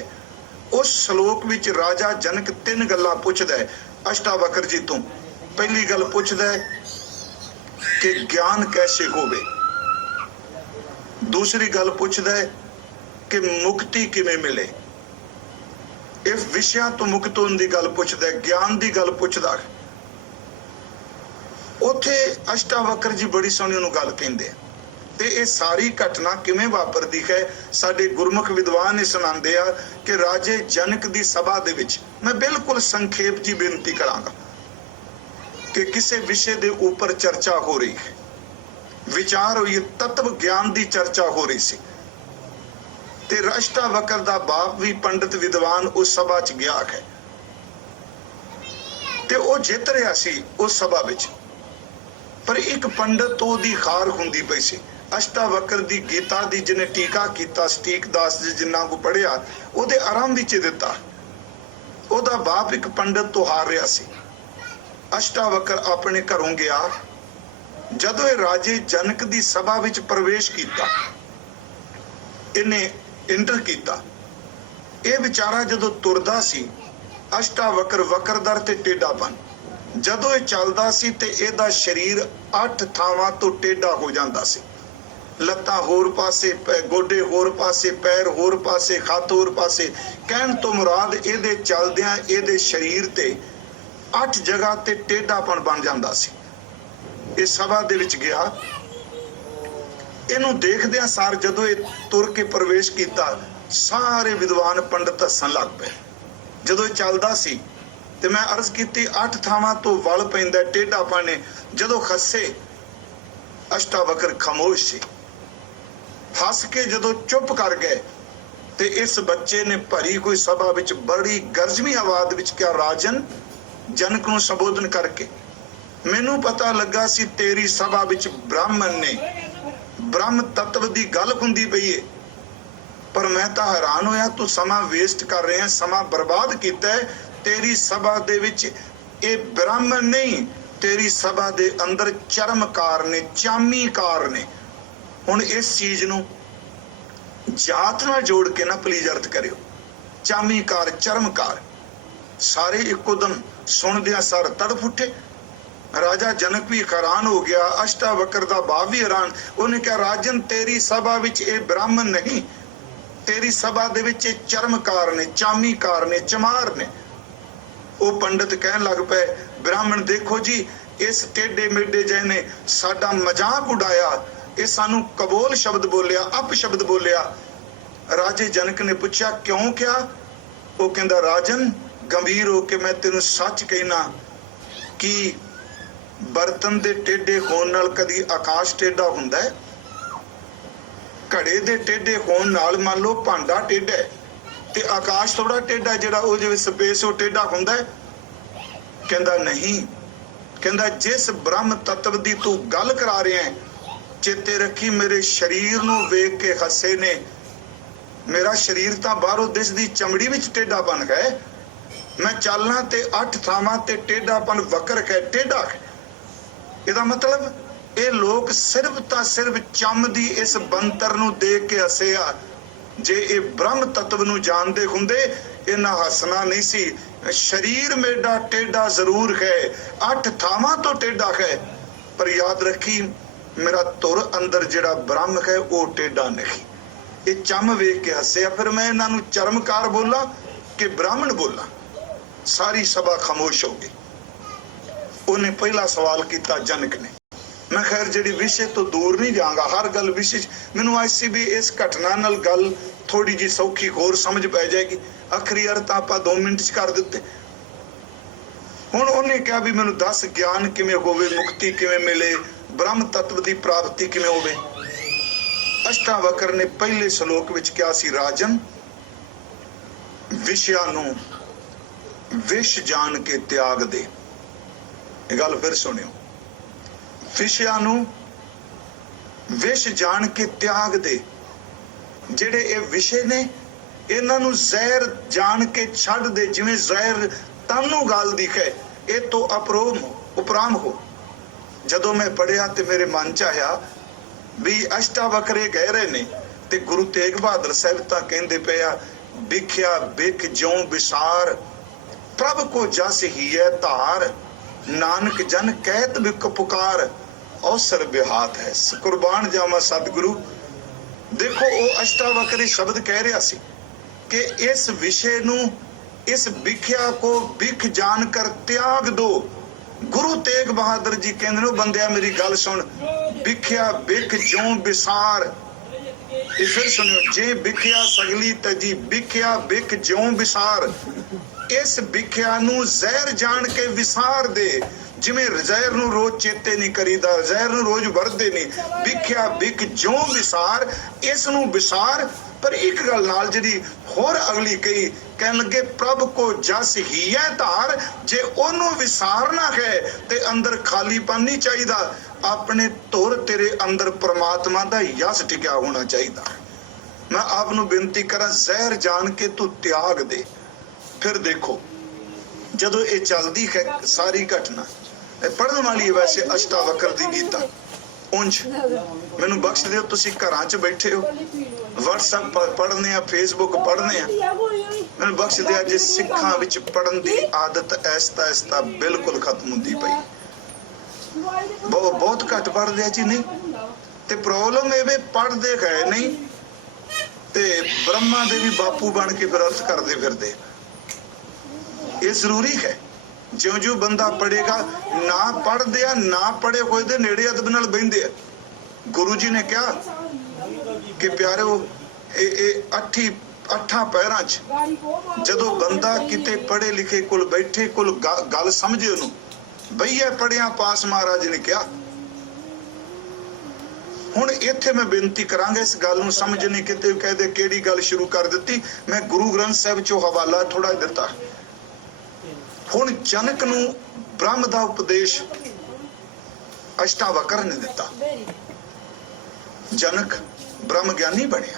उस श्लोक विच राजा जनक तीन गल्लां पुछदा है अष्टावक्र जी तो। पहली गल पुछदा है कि ज्ञान कैसे होवे। दूसरी गल पुछदा है कि मुक्ति किवें मिले। इस विषयां तो मुक्त होने की गल पुछदा है, ज्ञान की गल पुछदा है। उत्थे अष्टावक्र जी बड़ी सोहनी उहनूं गल कहिंदे आ ते ये सारी घटना किवें वापरदी है। साडे गुरमुख विद्वान ये सुणांदे आ कि राजे जनक दी सभा दे विच, मैं बिल्कुल संखेप जी बेनती करांगा कि किसी विषय दे ऊपर चर्चा हो रही है, विचार हुई, तत्व ज्ञान की चर्चा हो रही सी ते अष्टावक्र दा बाप भी पंडित विद्वान उस सभा च गया है ते वो जित रहा सी उस सभा विच। पर एक पंडित तो दी हार हुंदी पई सी। अष्टावक्र दी गीता दी जिन्हें टीका कीता, सटीक दास जी जिन्ना को पढ़िया ओदे आरंभ विच दिता। ओदा बाप एक पंडित तो हार रहा सी। ਅਸ਼ਟਾਵਕਰ ਆਪਣੇ ਘਰੋਂ ਗਿਆ। ਜਦੋਂ ਇਹ ਰਾਜੇ ਜਨਕ ਦੀ ਸਭਾ ਵਿੱਚ ਪ੍ਰਵੇਸ਼ ਕੀਤਾ, ਇਹਨੇ ਇੰਟਰ ਕੀਤਾ। ਇਹ ਵਿਚਾਰਾ ਜਦੋਂ ਤੁਰਦਾ ਸੀ, ਅਸ਼ਟਾਵਕਰ ਵਕਰਦਰ ਤੇ ਟੇਢਾਪਨ, ਜਦੋਂ ਇਹ ਚੱਲਦਾ ਸੀ ਤੇ ਇਹਦਾ ਸਰੀਰ 8 ਥਾਵਾਂ ਤੋਂ ਟੇਢਾ ਹੋ ਜਾਂਦਾ ਸੀ। ਲੱਤਾਂ ਹੋਰ ਪਾਸੇ, ਗੋਡੇ ਹੋਰ ਪਾਸੇ, ਪੈਰ ਹੋਰ ਪਾਸੇ, ਹੱਥ ਹੋਰ ਪਾਸੇ। ਕਹਿਣ ਤੋਂ ਮੁਰਾਦ ਇਹਦੇ ਚੱਲਦਿਆਂ ਇਹਦੇ ਸਰੀਰ ਤੇ 8 ਜਗ੍ਹਾ ਤੇ ਟੇਢਾਪਨ ਬਣ ਜਾਂਦਾ ਸੀ। ਇਹ ਸਭਾ ਦੇ ਵਿੱਚ ਗਿਆ। ਇਹਨੂੰ ਦੇਖਦਿਆਂ ਸਾਰ ਜਦੋਂ ਇਹ ਤੁਰ ਕੇ ਪ੍ਰਵੇਸ਼ ਕੀਤਾ, ਸਾਰੇ ਵਿਦਵਾਨ ਪੰਡਤ ਹੱਸਣ ਲੱਗ ਪਏ। ਜਦੋਂ ਇਹ ਚੱਲਦਾ ਸੀ ਤੇ ਮੈਂ ਅਰਜ਼ ਕੀਤੀ 8 ਥਾਵਾਂ ਤੋਂ ਵਲ ਪੈਂਦਾ ਟੇਢਾਪਨ ਨੇ। ਜਦੋਂ ਹੱਸੇ, ਅਸ਼ਟਾਵਕਰ ਖਾਮੋਸ਼ ਸੀ। ਹੱਸ ਕੇ ਜਦੋਂ ਚੁੱਪ ਕਰ ਗਏ ਤੇ ਇਸ ਬੱਚੇ ਨੇ ਭਰੀ ਕੋਈ ਸਭਾ ਵਿੱਚ ਬੜੀ ਗਰਜਵੀਂ ਆਵਾਜ਼ ਵਿੱਚ ਕਿਹਾ, ਰਾਜਨ, ਜਨਕ ਨੂੰ ਸੰਬੋਧਨ ਕਰਕੇ, ਮੈਨੂੰ ਪਤਾ ਲੱਗਾ ਸੀ ਤੇਰੀ ਸਭਾ ਵਿੱਚ ਬ੍ਰਾਹਮਣ ਨੇ, ਬ੍ਰਹਮ ਤੱਤਵ ਦੀ ਗੱਲ ਹੁੰਦੀ ਪਈ ਏ, ਪਰ ਮੈਂ ਤਾਂ ਹੈਰਾਨ ਹੋਇਆ ਤੂੰ ਸਮਾਂ ਵੇਸਟ ਕਰ ਰਿਹਾ, ਸਮਾਂ ਬਰਬਾਦ ਕੀਤਾ। ਤੇਰੀ ਸਭਾ ਦੇ ਵਿੱਚ ਇਹ ਬ੍ਰਾਹਮਣ ਨਹੀਂ, ਤੇਰੀ ਸਭਾ ਦੇ ਅੰਦਰ ਚਰਮਕਾਰ ਨੇ, ਚਾਮੀਕਾਰ ਨੇ। ਹੁਣ ਇਸ ਚੀਜ਼ ਨੂੰ ਜਾਤ ਨਾਲ ਜੋੜ ਕੇ ਨਾ ਪਲੀਜ਼ ਅਰਥ ਕਰਿਓ। ਚਾਮੀਕਾਰ, ਚਰਮਕਾਰ, ਸਾਰੇ ਇੱਕੋ ਦਮ ਸੁਣਦਿਆਂ ਸਾਰ ਤੜਫ ਉੱਠੇ। ਰਾਜਾ ਜਨਕ ਵੀ ਹੈਰਾਨ ਹੋ ਗਿਆ, ਅਸ਼ਟਾਵਕਰ ਦਾ ਬਾਪ ਵੀ ਹੈਰਾਨ। ਉਹਨੇ ਕਿਹਾ, ਰਾਜਨ, ਤੇਰੀ ਸਭਾ ਵਿੱਚ ਇਹ ਬ੍ਰਾਹਮਣ ਨਹੀਂ, ਤੇਰੀ ਸਭਾ ਦੇ ਵਿੱਚ ਇਹ ਚਰਮਕਾਰ ਨੇ, ਚਾਮੀਕਾਰ ਨੇ, ਚਮਾਰ ਨੇ। ਉਹ ਪੰਡਤ ਕਹਿਣ ਲੱਗ ਪਏ, ਬ੍ਰਾਹਮਣ ਦੇਖੋ ਜੀ, ਇਸ ਟੇਢੇ ਮੇਢੇ ਜਿਹੇ ਨੇ ਸਾਡਾ ਮਜ਼ਾਕ ਉਡਾਇਆ, ਇਹ ਸਾਨੂੰ ਕਬੋਲ ਸ਼ਬਦ ਬੋਲਿਆ, ਅਪ ਸ਼ਬਦ ਬੋਲਿਆ। ਰਾਜੇ ਜਨਕ ਨੇ ਪੁੱਛਿਆ, ਕਿਉਂ ਕਿਹਾ? ਉਹ ਕਹਿੰਦਾ, ਰਾਜਨ, ਗੰਭੀਰ ਹੋ ਕੇ ਮੈਂ ਤੈਨੂੰ ਸੱਚ ਕਹਿਣਾ ਕਿ ਬਰਤਨ ਦੇ ਟੇਢੇ ਹੋਣ ਨਾਲ ਕਦੀ ਆਕਾਸ਼ ਟੇਢਾ ਹੁੰਦਾ ਹੈ? ਘੜੇ ਦੇ ਟੇਢੇ ਹੋਣ ਨਾਲ ਮੰਨ ਲਓ ਭਾਂਡਾ ਟੇਢਾ ਹੈ ਤੇ ਆਕਾਸ਼ ਥੋੜਾ ਟੇਢਾ, ਜਿਹੜਾ ਉਹ ਜਿਵੇਂ ਸਪੇਸ ਉਹ ਟੇਢਾ ਹੁੰਦਾ ਹੈ? ਕਹਿੰਦਾ ਨਹੀਂ। ਕਹਿੰਦਾ, ਜਿਸ ਬ੍ਰਹਮ ਤੱਤਵ ਦੀ ਤੂੰ ਗੱਲ ਕਰਾ ਰਿਹਾ ਹੈ, ਚੇਤੇ ਰੱਖੀ ਮੇਰੇ ਸਰੀਰ ਨੂੰ ਵੇਖ ਕੇ ਹੱਸੇ ਨੇ। ਮੇਰਾ ਸਰੀਰ ਤਾਂ ਬਾਹਰੋਂ ਦਿਸਦੀ ਚਮੜੀ ਵਿੱਚ ਟੇਢਾਪਨ ਹੈ। ਮੈਂ ਚੱਲਣਾ ਤੇ 8 ਥਾਵਾਂ ਤੇ ਟੇਢਾਪਨ ਵਕਰ ਹੈ, ਟੇਢਾ ਹੈ। ਇਹਦਾ ਮਤਲਬ ਇਹ ਲੋਕ ਸਿਰਫ ਤਾਂ ਸਿਰਫ ਚੰਮ ਦੀ ਇਸ ਬੰਤਰ ਨੂੰ ਦੇਖ ਕੇ ਹੱਸੇ ਆ। ਜੇ ਇਹ ਬ੍ਰਹਮ ਤੱਤਵ ਨੂੰ ਜਾਣਦੇ ਹੁੰਦੇ, ਇਹਨਾਂ ਹੱਸਣਾ ਨਹੀਂ ਸੀ। ਸਰੀਰ ਮੇਰਾ ਟੇਢਾ ਜ਼ਰੂਰ ਹੈ, 8 ਥਾਵਾਂ ਤੋਂ ਟੇਢਾ ਹੈ, ਪਰ ਯਾਦ ਰੱਖੀ ਮੇਰਾ ਧੁਰ ਅੰਦਰ ਜਿਹੜਾ ਬ੍ਰਹਮ ਹੈ ਉਹ ਟੇਢਾ ਨਹੀਂ। ਇਹ ਚੰਮ ਵੇਖ ਕੇ ਹੱਸਿਆ। ਫਿਰ ਮੈਂ ਇਹਨਾਂ ਨੂੰ ਚਰਮਕਾਰ ਬੋਲਾਂ ਕਿ ਬ੍ਰਾਹਮਣ ਬੋਲਾਂ? ਸਾਰੀ ਸਭਾ ਖਾਮੋਸ਼ ਹੋ ਗਈ। ਉਹਨੇ ਪਹਿਲਾ ਸਵਾਲ ਕੀਤਾ ਜਨਕ ਨੇ। ਮੈਂ ਖੈਰ ਜਿਹੜੀ ਵਿਸ਼ੇ ਤੋਂ ਦੂਰ ਨਹੀਂ ਜਾਵਾਂਗਾ, ਹਰ ਗੱਲ ਵਿਸ਼ੇ ਮੈਨੂੰ ਅੱਜ ਸੀ ਵੀ ਇਸ ਘਟਨਾ ਨਾਲ ਗੱਲ ਥੋੜੀ ਜੀ ਸੌਖੀ ਹੋਰ ਸਮਝ ਪੈ ਜਾਏਗੀ। ਆਖਰੀ ਅਰਥ ਆਪਾਂ 2 ਮਿੰਟ ਚ ਕਰ ਦਿੱਤੇ। ਹੁਣ ਉਹਨੇ ਕਿਹਾ ਵੀ ਮੈਨੂੰ ਦੱਸ, ਗਿਆਨ ਕਿਵੇਂ ਹੋਵੇ, ਮੁਕਤੀ ਕਿਵੇਂ ਮਿਲੇ, ਬ੍ਰਹਮ ਤੱਤਵ ਦੀ ਪ੍ਰਾਪਤੀ ਕਿਵੇਂ ਹੋਵੇ? ਅਸ਼ਟਾਵਕਰ ਨੇ ਪਹਿਲੇ ਸ਼ਲੋਕ ਵਿੱਚ ਕਿਹਾ ਸੀ, ਰਾਜਨ, ਵਿਸ਼ਿਆਂ ਨੂੰ ਵਿਸ਼ ਜਾਣ ਕੇ ਤਿਆਗ ਦੇ। ਇਹ ਗੱਲ ਫਿਰ ਸੁਣਿਓ, ਵਿਸ਼ਿਆਂ ਨੂੰ ਵਿਸ਼ ਜਾਣ ਕੇ ਤਿਆਗ ਦੇ। ਜਿਹੜੇ ਇਹ ਵਿਸ਼ੇ ਨੇ ਇਹਨਾਂ ਨੂੰ ਜ਼ਹਿਰ ਜਾਣ ਕੇ ਛੱਡ ਦੇ। ਜਿਵੇਂ ਜ਼ਹਿਰ ਤਾਨੂੰ ਗਾਲ ਦਿਖੇ, ਇਹ ਤੋਂ ਉਪਰਾਮ ਹੋ। ਜਦੋਂ ਮੈਂ ਪੜਿਆ ਤੇ ਮੇਰੇ ਮਨ ਚ ਆਇਆ ਵੀ ਅਸ਼ਟਾਵਕਰੇ ਕਹਿ ਰਹੇ ਨੇ ਤੇ ਗੁਰੂ ਤੇਗ ਬਹਾਦਰ ਸਾਹਿਬ ਤਾਂ ਕਹਿੰਦੇ ਪਏ ਆ, ਵਿਖਿਆ ਵਿਖ ਜਿਉ ਵਿਸਾਰ, ਪ੍ਰਭ ਕੋ ਜਸ ਹੀਐ ਧਾਰ, ਨਾਨਕ ਜਨ ਕਹਿਤ ਬਿਕ ਪੁਕਾਰ, ਅਵਸਰ ਬਿਹਾਤ ਹੈ। ਕੁਰਬਾਨ ਜਾਵਾਂ ਸਤਿਗੁਰੂ। ਦੇਖੋ, ਉਹ ਅਸ਼ਟਾਵਕਰੀ ਸ਼ਬਦ ਕਹਿ ਰਿਹਾ ਸੀ ਕਿ ਇਸ ਵਿਸ਼ੇ ਨੂੰ, ਇਸ ਵਿਖਿਆ ਕੋ ਵਿਖ ਜਾਣ ਕਰ ਤਿਆਗ ਦੋ। ਗੁਰੂ ਤੇਗ ਬਹਾਦਰ ਜੀ ਕਹਿੰਦੇ ਨੇ, ਬੰਦਿਆ ਮੇਰੀ ਗੱਲ ਸੁਣ, ਵਿਖਿਆ ਵਿਖ ਜਿਉ ਵਿਸਾਰ। ਇਹ ਫਿਰ ਸੁਣਿਓ, ਜੇ ਵਿਖਿਆ ਸਗਲੀ ਤਜੀ, ਵਿਖਿਆ ਵਿਖ ਜਿਉ ਵਿਸਾਰ। ਇਸ ਵਿਖਿਆ ਨੂੰ ਜ਼ਹਿਰ ਜਾਣ ਕੇ ਵਿਸਾਰ ਦੇ। ਜਿਵੇਂ ਜ਼ਹਿਰ ਨੂੰ ਰੋਜ਼ ਚੇਤੇ ਨਹੀਂ ਕਰੀਦਾ, ਜ਼ਹਿਰ ਨੂੰ ਰੋਜ਼ ਵਰਤਦੇ ਨਹੀਂ। ਵਿਖਿਆ ਵਿਖ ਜਿਉ ਵਿਸਾਰ, ਇਸ ਨੂੰ ਵਿਸਾਰ। ਪਰ ਇੱਕ ਗੱਲ ਨਾਲ ਜਿਹੜੀ ਹੋਰ ਅਗਲੀ ਕਹੀ, ਕਹਿਣ ਲੱਗੇ, ਪ੍ਰਭ ਕੋ ਜਸ ਹੀਐ ਧਾਰ। ਜੇ ਉਹਨੂੰ ਵਿਸਾਰਨਾ ਹੈ ਤੇ ਅੰਦਰ ਖਾਲੀਪਨ ਨਹੀਂ ਚਾਹੀਦਾ। ਆਪਣੇ ਧੁਰ ਤੇਰੇ ਅੰਦਰ ਪ੍ਰਮਾਤਮਾ ਦਾ ਯਸ ਟਿਕਿਆ ਹੋਣਾ ਚਾਹੀਦਾ। ਮੈਂ ਆਪ ਨੂੰ ਬੇਨਤੀ ਕਰਾਂ, ਜ਼ਹਿਰ ਜਾਣ ਕੇ ਤੂੰ ਤਿਆਗ ਦੇ। ਫਿਰ ਦੇਖੋ, ਜਦੋਂ ਇਹ ਚੱਲਦੀ ਹੈ ਸਾਰੀ ਘਟਨਾ, पढ़न वाली है वैसे अष्टावक्र दी गीता। उंज मैनू बख्श दिओ, तुसीं घरां च बैठे हो, WhatsApp पढ़ने, फेसबुक पढ़ने, मैनू बख्श दिया जे सिखां विच पढ़न दी आदत ऐसता ऐसता बिल्कुल खत्म हुंदी पई। बहुत घट पढ़दे जी नहीं, ते प्रॉब्लम एवे पढ़दे गए नहीं ते ब्रह्मा दे भी बापू बन के फिर अर्थ करदे फिरदे। ये जरूरी है। ज्यों ज्यों बंदा पढ़ेगा, ना पढ़दे आ ना पढ़े होए दे नेड़े अदब नाल बहिंदे आ। गुरु जी ने कहा कि प्यारे अठां पैरां च जदों बंदा किते पढ़े लिखे कोल बैठे कोल गल समझे उहनूं बईया पढ़िया पास, महाराज ने कहा। हुण इत्थे मैं बेनती करांगा, इस गल नूं समझने किते कहदे किहड़ी गल शुरू कर दित्ती। मैं गुरु ग्रंथ साहिब चों हवाला थोड़ा दिता। हुण जनक नूं ब्रह्म दा उपदेश अष्टावक्र ने दिता। जनक ब्रह्म ज्ञानी बनया।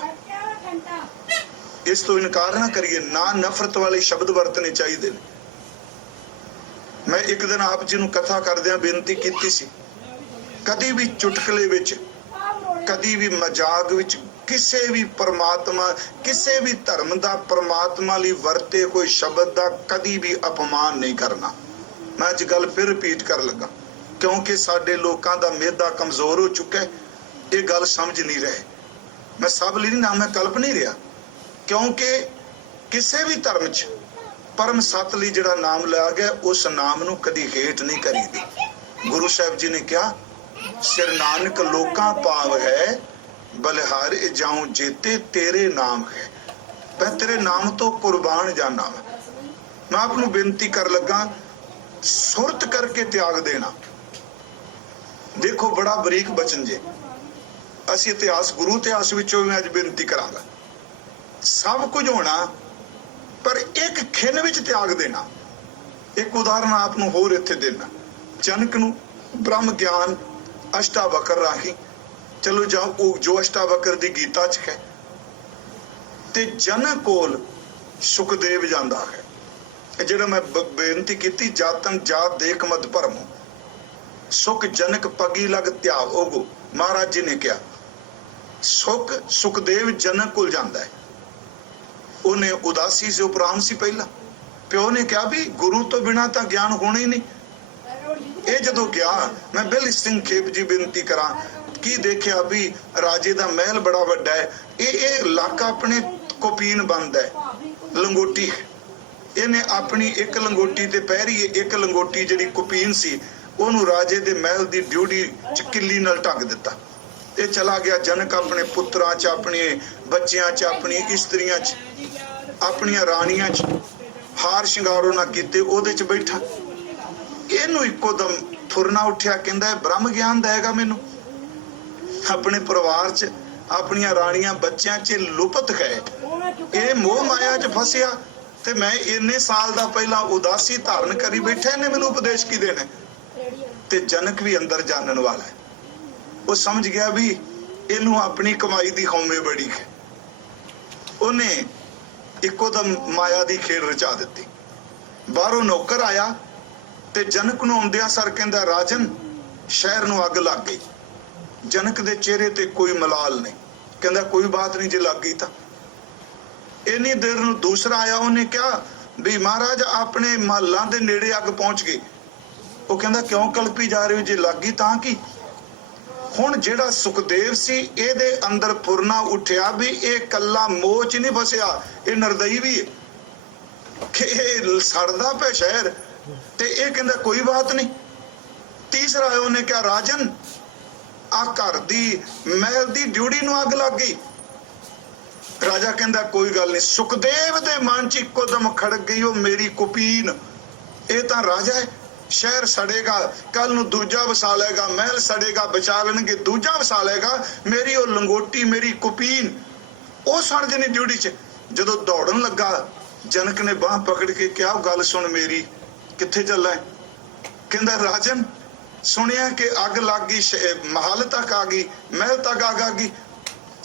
इस तो इनकार ना करिए, ना नफरत वाले शब्द वरतने चाहिए। मैं एक दिन आप जी नूं कथा करदिआं बेनती कीती सी, कदी भी चुटकले विच, कदी भी मजाक विच, किसे भी परमात्मा, किसे भी धर्म दा परमात्मा लई वरते कोई शब्द दा कदी भी अपमान नहीं करना। मैं अज गल फिर रिपीट कर लगा, क्योंकि साडे लोकां दा मेधा कमजोर हो चुका है। ये गल समझ नहीं रहे। मैं सब ਲਈ ना मैं कल्प नहीं रहा, क्योंकि किसे भी धर्म च परम सत ਲਈ ਜਿਹੜਾ नाम लिया गया उस नाम ਨੂੰ कदी हेट नहीं करीदी। गुरु साहब जी ने कहा, सिर नानक लोकां पाव है, बलिहार जाऊं जेते तेरे नाम है। मैं तेरे नाम तो कुर्बान जाना। मैं आपको बेनती कर लगा, सुरत करके त्याग देना। देखो बड़ा बरीक बचन जे, असी इतिहास गुरु इतिहास विचों मैं अज बेनती करांगा। सब कुछ होना पर एक खिन विच त्याग देना। एक उदाहरण आपनूं होर इत्थे देना। जनक नूं ब्रह्म ज्ञान अष्टावक्र राही, चलो जाओ जो अष्टावक्र दी गीता च है, ते जनक कोल सुखदेव जांदा है। जिहड़ा मैं बेनती कीती, जातन जात देख मत भरमो, सुख जनक पगी लग त्यागो। महाराज जी ने कहा, सुख सुखदेव जनक कोल जांदा है। उन्हें उदासी से उपराम सी पहला। प्यो ने कहा भी गुरु तो बिना तो ज्ञान होना ही नहीं। ये जदों गया, मैं बिल सिंह खेप जी बेनती करा की देखिया भी राजे दा महल बड़ा वड्डा है, ये इलाका अपने कोपीन बंद है, लंगोटी है। इन्हें अपनी एक लंगोटी ते पैरी, एक लंगोटी जिहड़ी कोपीन सी ओनू राजे दे महल दी ड्यूटी च किल्ली नाल ढक दिता। ये चला गया। जनक अपने पुत्रां च, अपने बच्चियां च, अपनी इस्त्रियां च, अपनियां राणियां च हार शिंगारो ना कीते, ओदे च बैठा। इनू इको दम फुरना उठिया, कहंदा है ब्रह्म ज्ञान देगा मैनू। अपने परिवार च, अपनियां राणियां बच्चियां च लुपत गए, ये मोह माया च फसिया, ते मैं इन्ने साल दा पहला उदासी धारण करी बैठा, इन्हें मैनू उपदेश की देना। ते जनक भी अंदर जानन वाला है, वो समझ गया भी इनू अपनी कमाई दी खौमे बड़ी है। उन्हें इको दम माया दी खेल रचा दी। बाहरों नौकर आया ते जनक नूं आउंदियां सर कहंदा, राजन शहर नूं अग लग गई। जनक दे चेहरे ते कोई मलाल नहीं, कहंदा कोई बात नहीं जे लग गई तां। इन्नी देर नूं दूसरा आया, उन्हें कहा भी महाराज अपने महलां दे नेड़े अग पहुंच गई। वो कहंदा क्यों कल्पी जा रहे हो, जे लग गई तां की। हुण जिहड़ा सुखदेव सी, इहदे अंदर फुरना उठिया भी ये कल्ला मोह च नहीं फसिया, ये नरदई भी है कि ये सड़दा पे शहर, ते ये कहंदा कोई बात नहीं। तीसरा आया, उन्हें कहा राजन आ घर दी महल दी ड्यूटी नूं अग लग गई। राजा कहंदा कोई गल नहीं। सुखदेव दे मन च इको दम खड़क गई, वो मेरी कुपीन, ये तां राजा है, शहर सड़ेगा, कल नूं दूजा वसा लेगा, महल सड़ेगा, बचा लेंगे, दूजा वसा लेगा, मेरी वो लंगोटी, मेरी कुपीन वो सड़ जानी ड्यूटी च। जदों दौड़न लगा, जनक ने बांह पकड़ के क्या गल सुन मेरी, कित्थे चला है? कहंदा राजन सुनिया कि अग लग गई, महल तक आ गई, महल तक आग आ गई,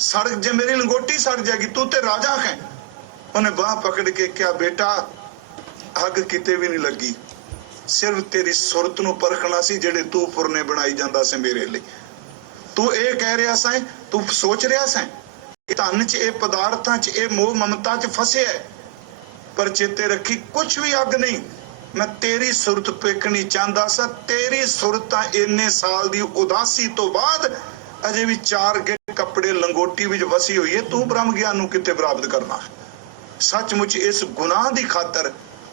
सड़ जे मेरी लंगोटी सड़ जाएगी, तू ते राजा है। उन्हें बांह पकड़ के क्या बेटा अग किते भी नहीं लगी, सिर्फ तेरी सुरत नूं परखना सी जिहड़े तू फुरने बनाई जांदा सी मेरे लिए। तू ये कह रहा सैं, तू सोच रहा सैं धन च, ये पदार्थां च, ये मोह ममता च फसे है, पर चेते रखी कुछ भी अग नहीं। मैं तेरी सुरत पेखनी चाहता सा। तेरी सुरत इन्ने साल दी उदासी तो बाद अजे भी 4 गिट कपड़े लंगोटी विच वसी हुई है। तू ब्रह्म ज्ञान नूं किते बराबर करना है। सचमुच इस गुनाह दी खातर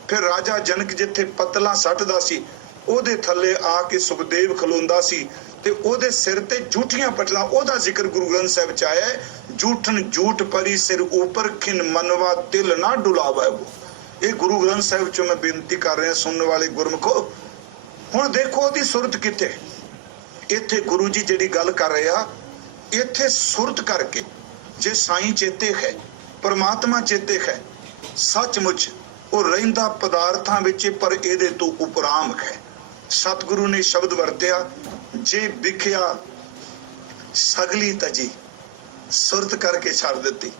फिर राजा जनक जिथे पतला सटदा सी ओदे थल्ले आके सुखदेव खलोंदा सी ते ओदे सिर ते झूठियां पटला। ओदा जिक्र गुरु ग्रंथ साहिब च आया है। झूठन झूठ परी सिर ऊपर खिन मनवा तिल ना डुलावा। वो ये गुरु ग्रंथ साहिब चो मैं बेनती कर रहा सुनने वाले गुरमुखो। हुण देखो ओदी सुरत किथे। इत्थे गुरु जी जिहड़ी गल कर रहे आ, इत्थे सुरत करके जे साईं चेते है, परमात्मा चेते है, सचमुच वो रहिंदा पदार्थां विच पर इहदे तो उपराम है। सतगुरु ने शब्द वरतिया, जे विखिया सगली तजी, सुरत करके छड़ दिती।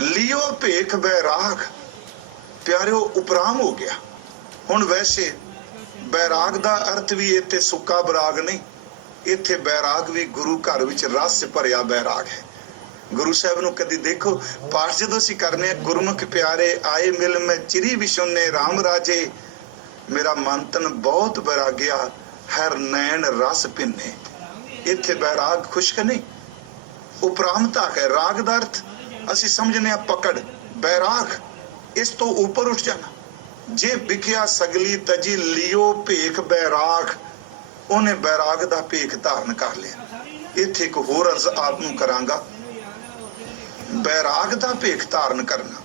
लियो भेख बैराग, प्यारिओ उपराम हो गया। हुण वैसे बैराग दा अर्थ भी इत्थे सुक्का बराग नहीं, इत्थे बैराग भी गुरु घर विच रस भरिया बैराग है। गुरु साहब नूं कदी देखो पाठ जदों असीं करने, गुरमुख प्यारे आए मिल में चिरी विशुन्ने राम राजे, मेरा मन तन बहुत बैरागिया हर नैन रस पिन्ने। इत्थे बैराग खुश्क नहीं, उपरामता है। राग दा अर्थ असीं समझने पकड़, बैराग इस तो ऊपर उठ जाना। जे विखिया सगली तजी लियो भेख बैराग, उन्हें बैराग दा भेख धारण कर लिया। इत्थे एक होर अर्ज आप नूं करांगा। बैराग दा भेख धारण करना,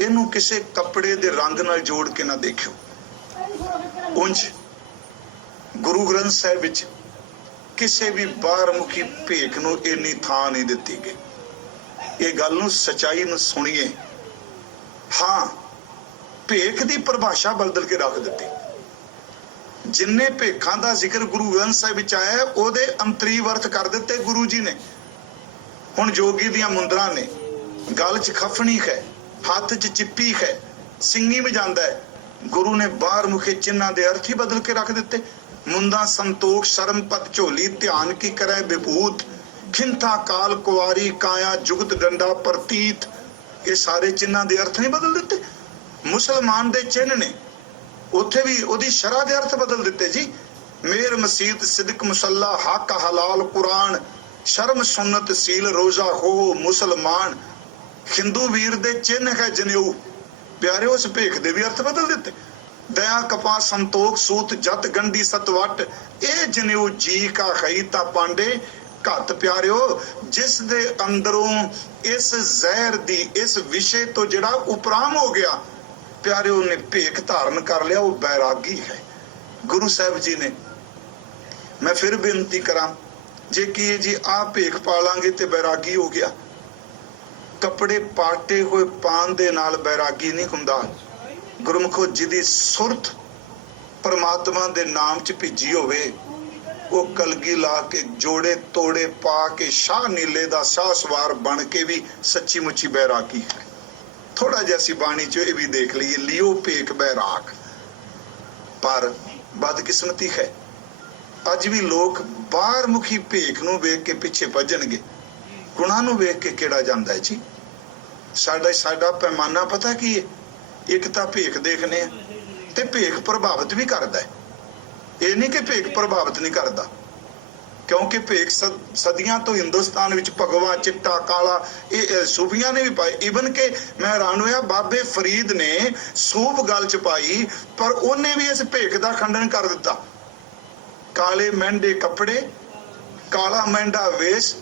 इनू किसी कपड़े दे रंग नाल जोड़ के ना देखियो। उंज गुरु ग्रंथ साहिब विच किसी भी बाहरमुखी भेख नूं इन्नी थां नहीं दिती गई। ये गल नूं सच्चाई नूं सुणीए। हाँ, भेख दी परिभाषा बदल के रख दिती। जिन्ने भेखां दा जिक्र गुरु ग्रंथ साहिब विच आया है, ओदे अंतरी अर्थ कर दिते गुरु जी ने। हुण जोगी दियां मुंदरां ने, गल च खफनी है, हाथ च चिप्पी है, सिंगी में जांदा है। गुरु ने बाहर मुखे चिन्हां दे अर्थ ही बदल के रख दिते। मुंदा संतोख शर्म पत झोली, ध्यान की करे विभूत, खिंथा काल कुआरी काया जुगत डंडा प्रतीत। ये सारे चिन्हां दे अर्थ नहीं बदल दिते। मुसलमान दे चिन्ह ने, उत्थे भी ओदी शरह दे अर्थ बदल दिते जी। मेर मसीत सिदक मुसल्ला हक हलाल कुरान, शर्म सुन्नत सील रोजा हो मुसलमान। हिंदू वीर दे चिन्ह है जनेऊ, प्यारे उस भेख दे भी अर्थ बदल दिते। दया कपा संतोख सूत जत गंडी सतवट, ए जनेऊ जी का खईता पांडे घत। प्यारिओ जिस दे अंदरों इस जहर दी, इस विषय तो जिहड़ा उपराम हो गया, प्यारिओ ने भेख धारण कर लिया, वो बैरागी है। गुरु साहब जी ने, मैं फिर बेनती करा, जे की जी आप भेख पालांगे ते बैरागी हो गया। कपड़े पाटे हुए पान दे नाल बैरागी नहीं हुंदा। गुरमुखो जिदी सुरत परमात्मा दे नाम च भिजी होवे, वो कलगी ला के जोड़े तोड़े पा के शाह नीले दा शाह सवार बन के भी सच्ची मुच्ची बैरागी है। थोड़ा जैसी बाणी चो ये भी देख लीए, लियो भेख बैराग। पर बदकिस्मती है, अज भी लोग बाहर मुखी भेख नूं वेख के पिछे भजणगे, गुणां नूं वेख के किहड़ा जांदा है जी। साडा पैमाना पता की है, एक तां भेख देखने ते भेख प्रभावित भी करदा है। ये नहीं कि भेख प्रभावित नहीं करता, क्योंकि भेख सदियां तो हिंदुस्तान विच भगवा चिट्टा काला ये सूफियां ने भी पाए। इवन के मैं हैरान होया, बाबे फरीद ने सूफ गल च पाई, पर उन्हें भी इस भेख का खंडन कर दिता। काले मेंढे कपड़े, काला मेंढा वेश,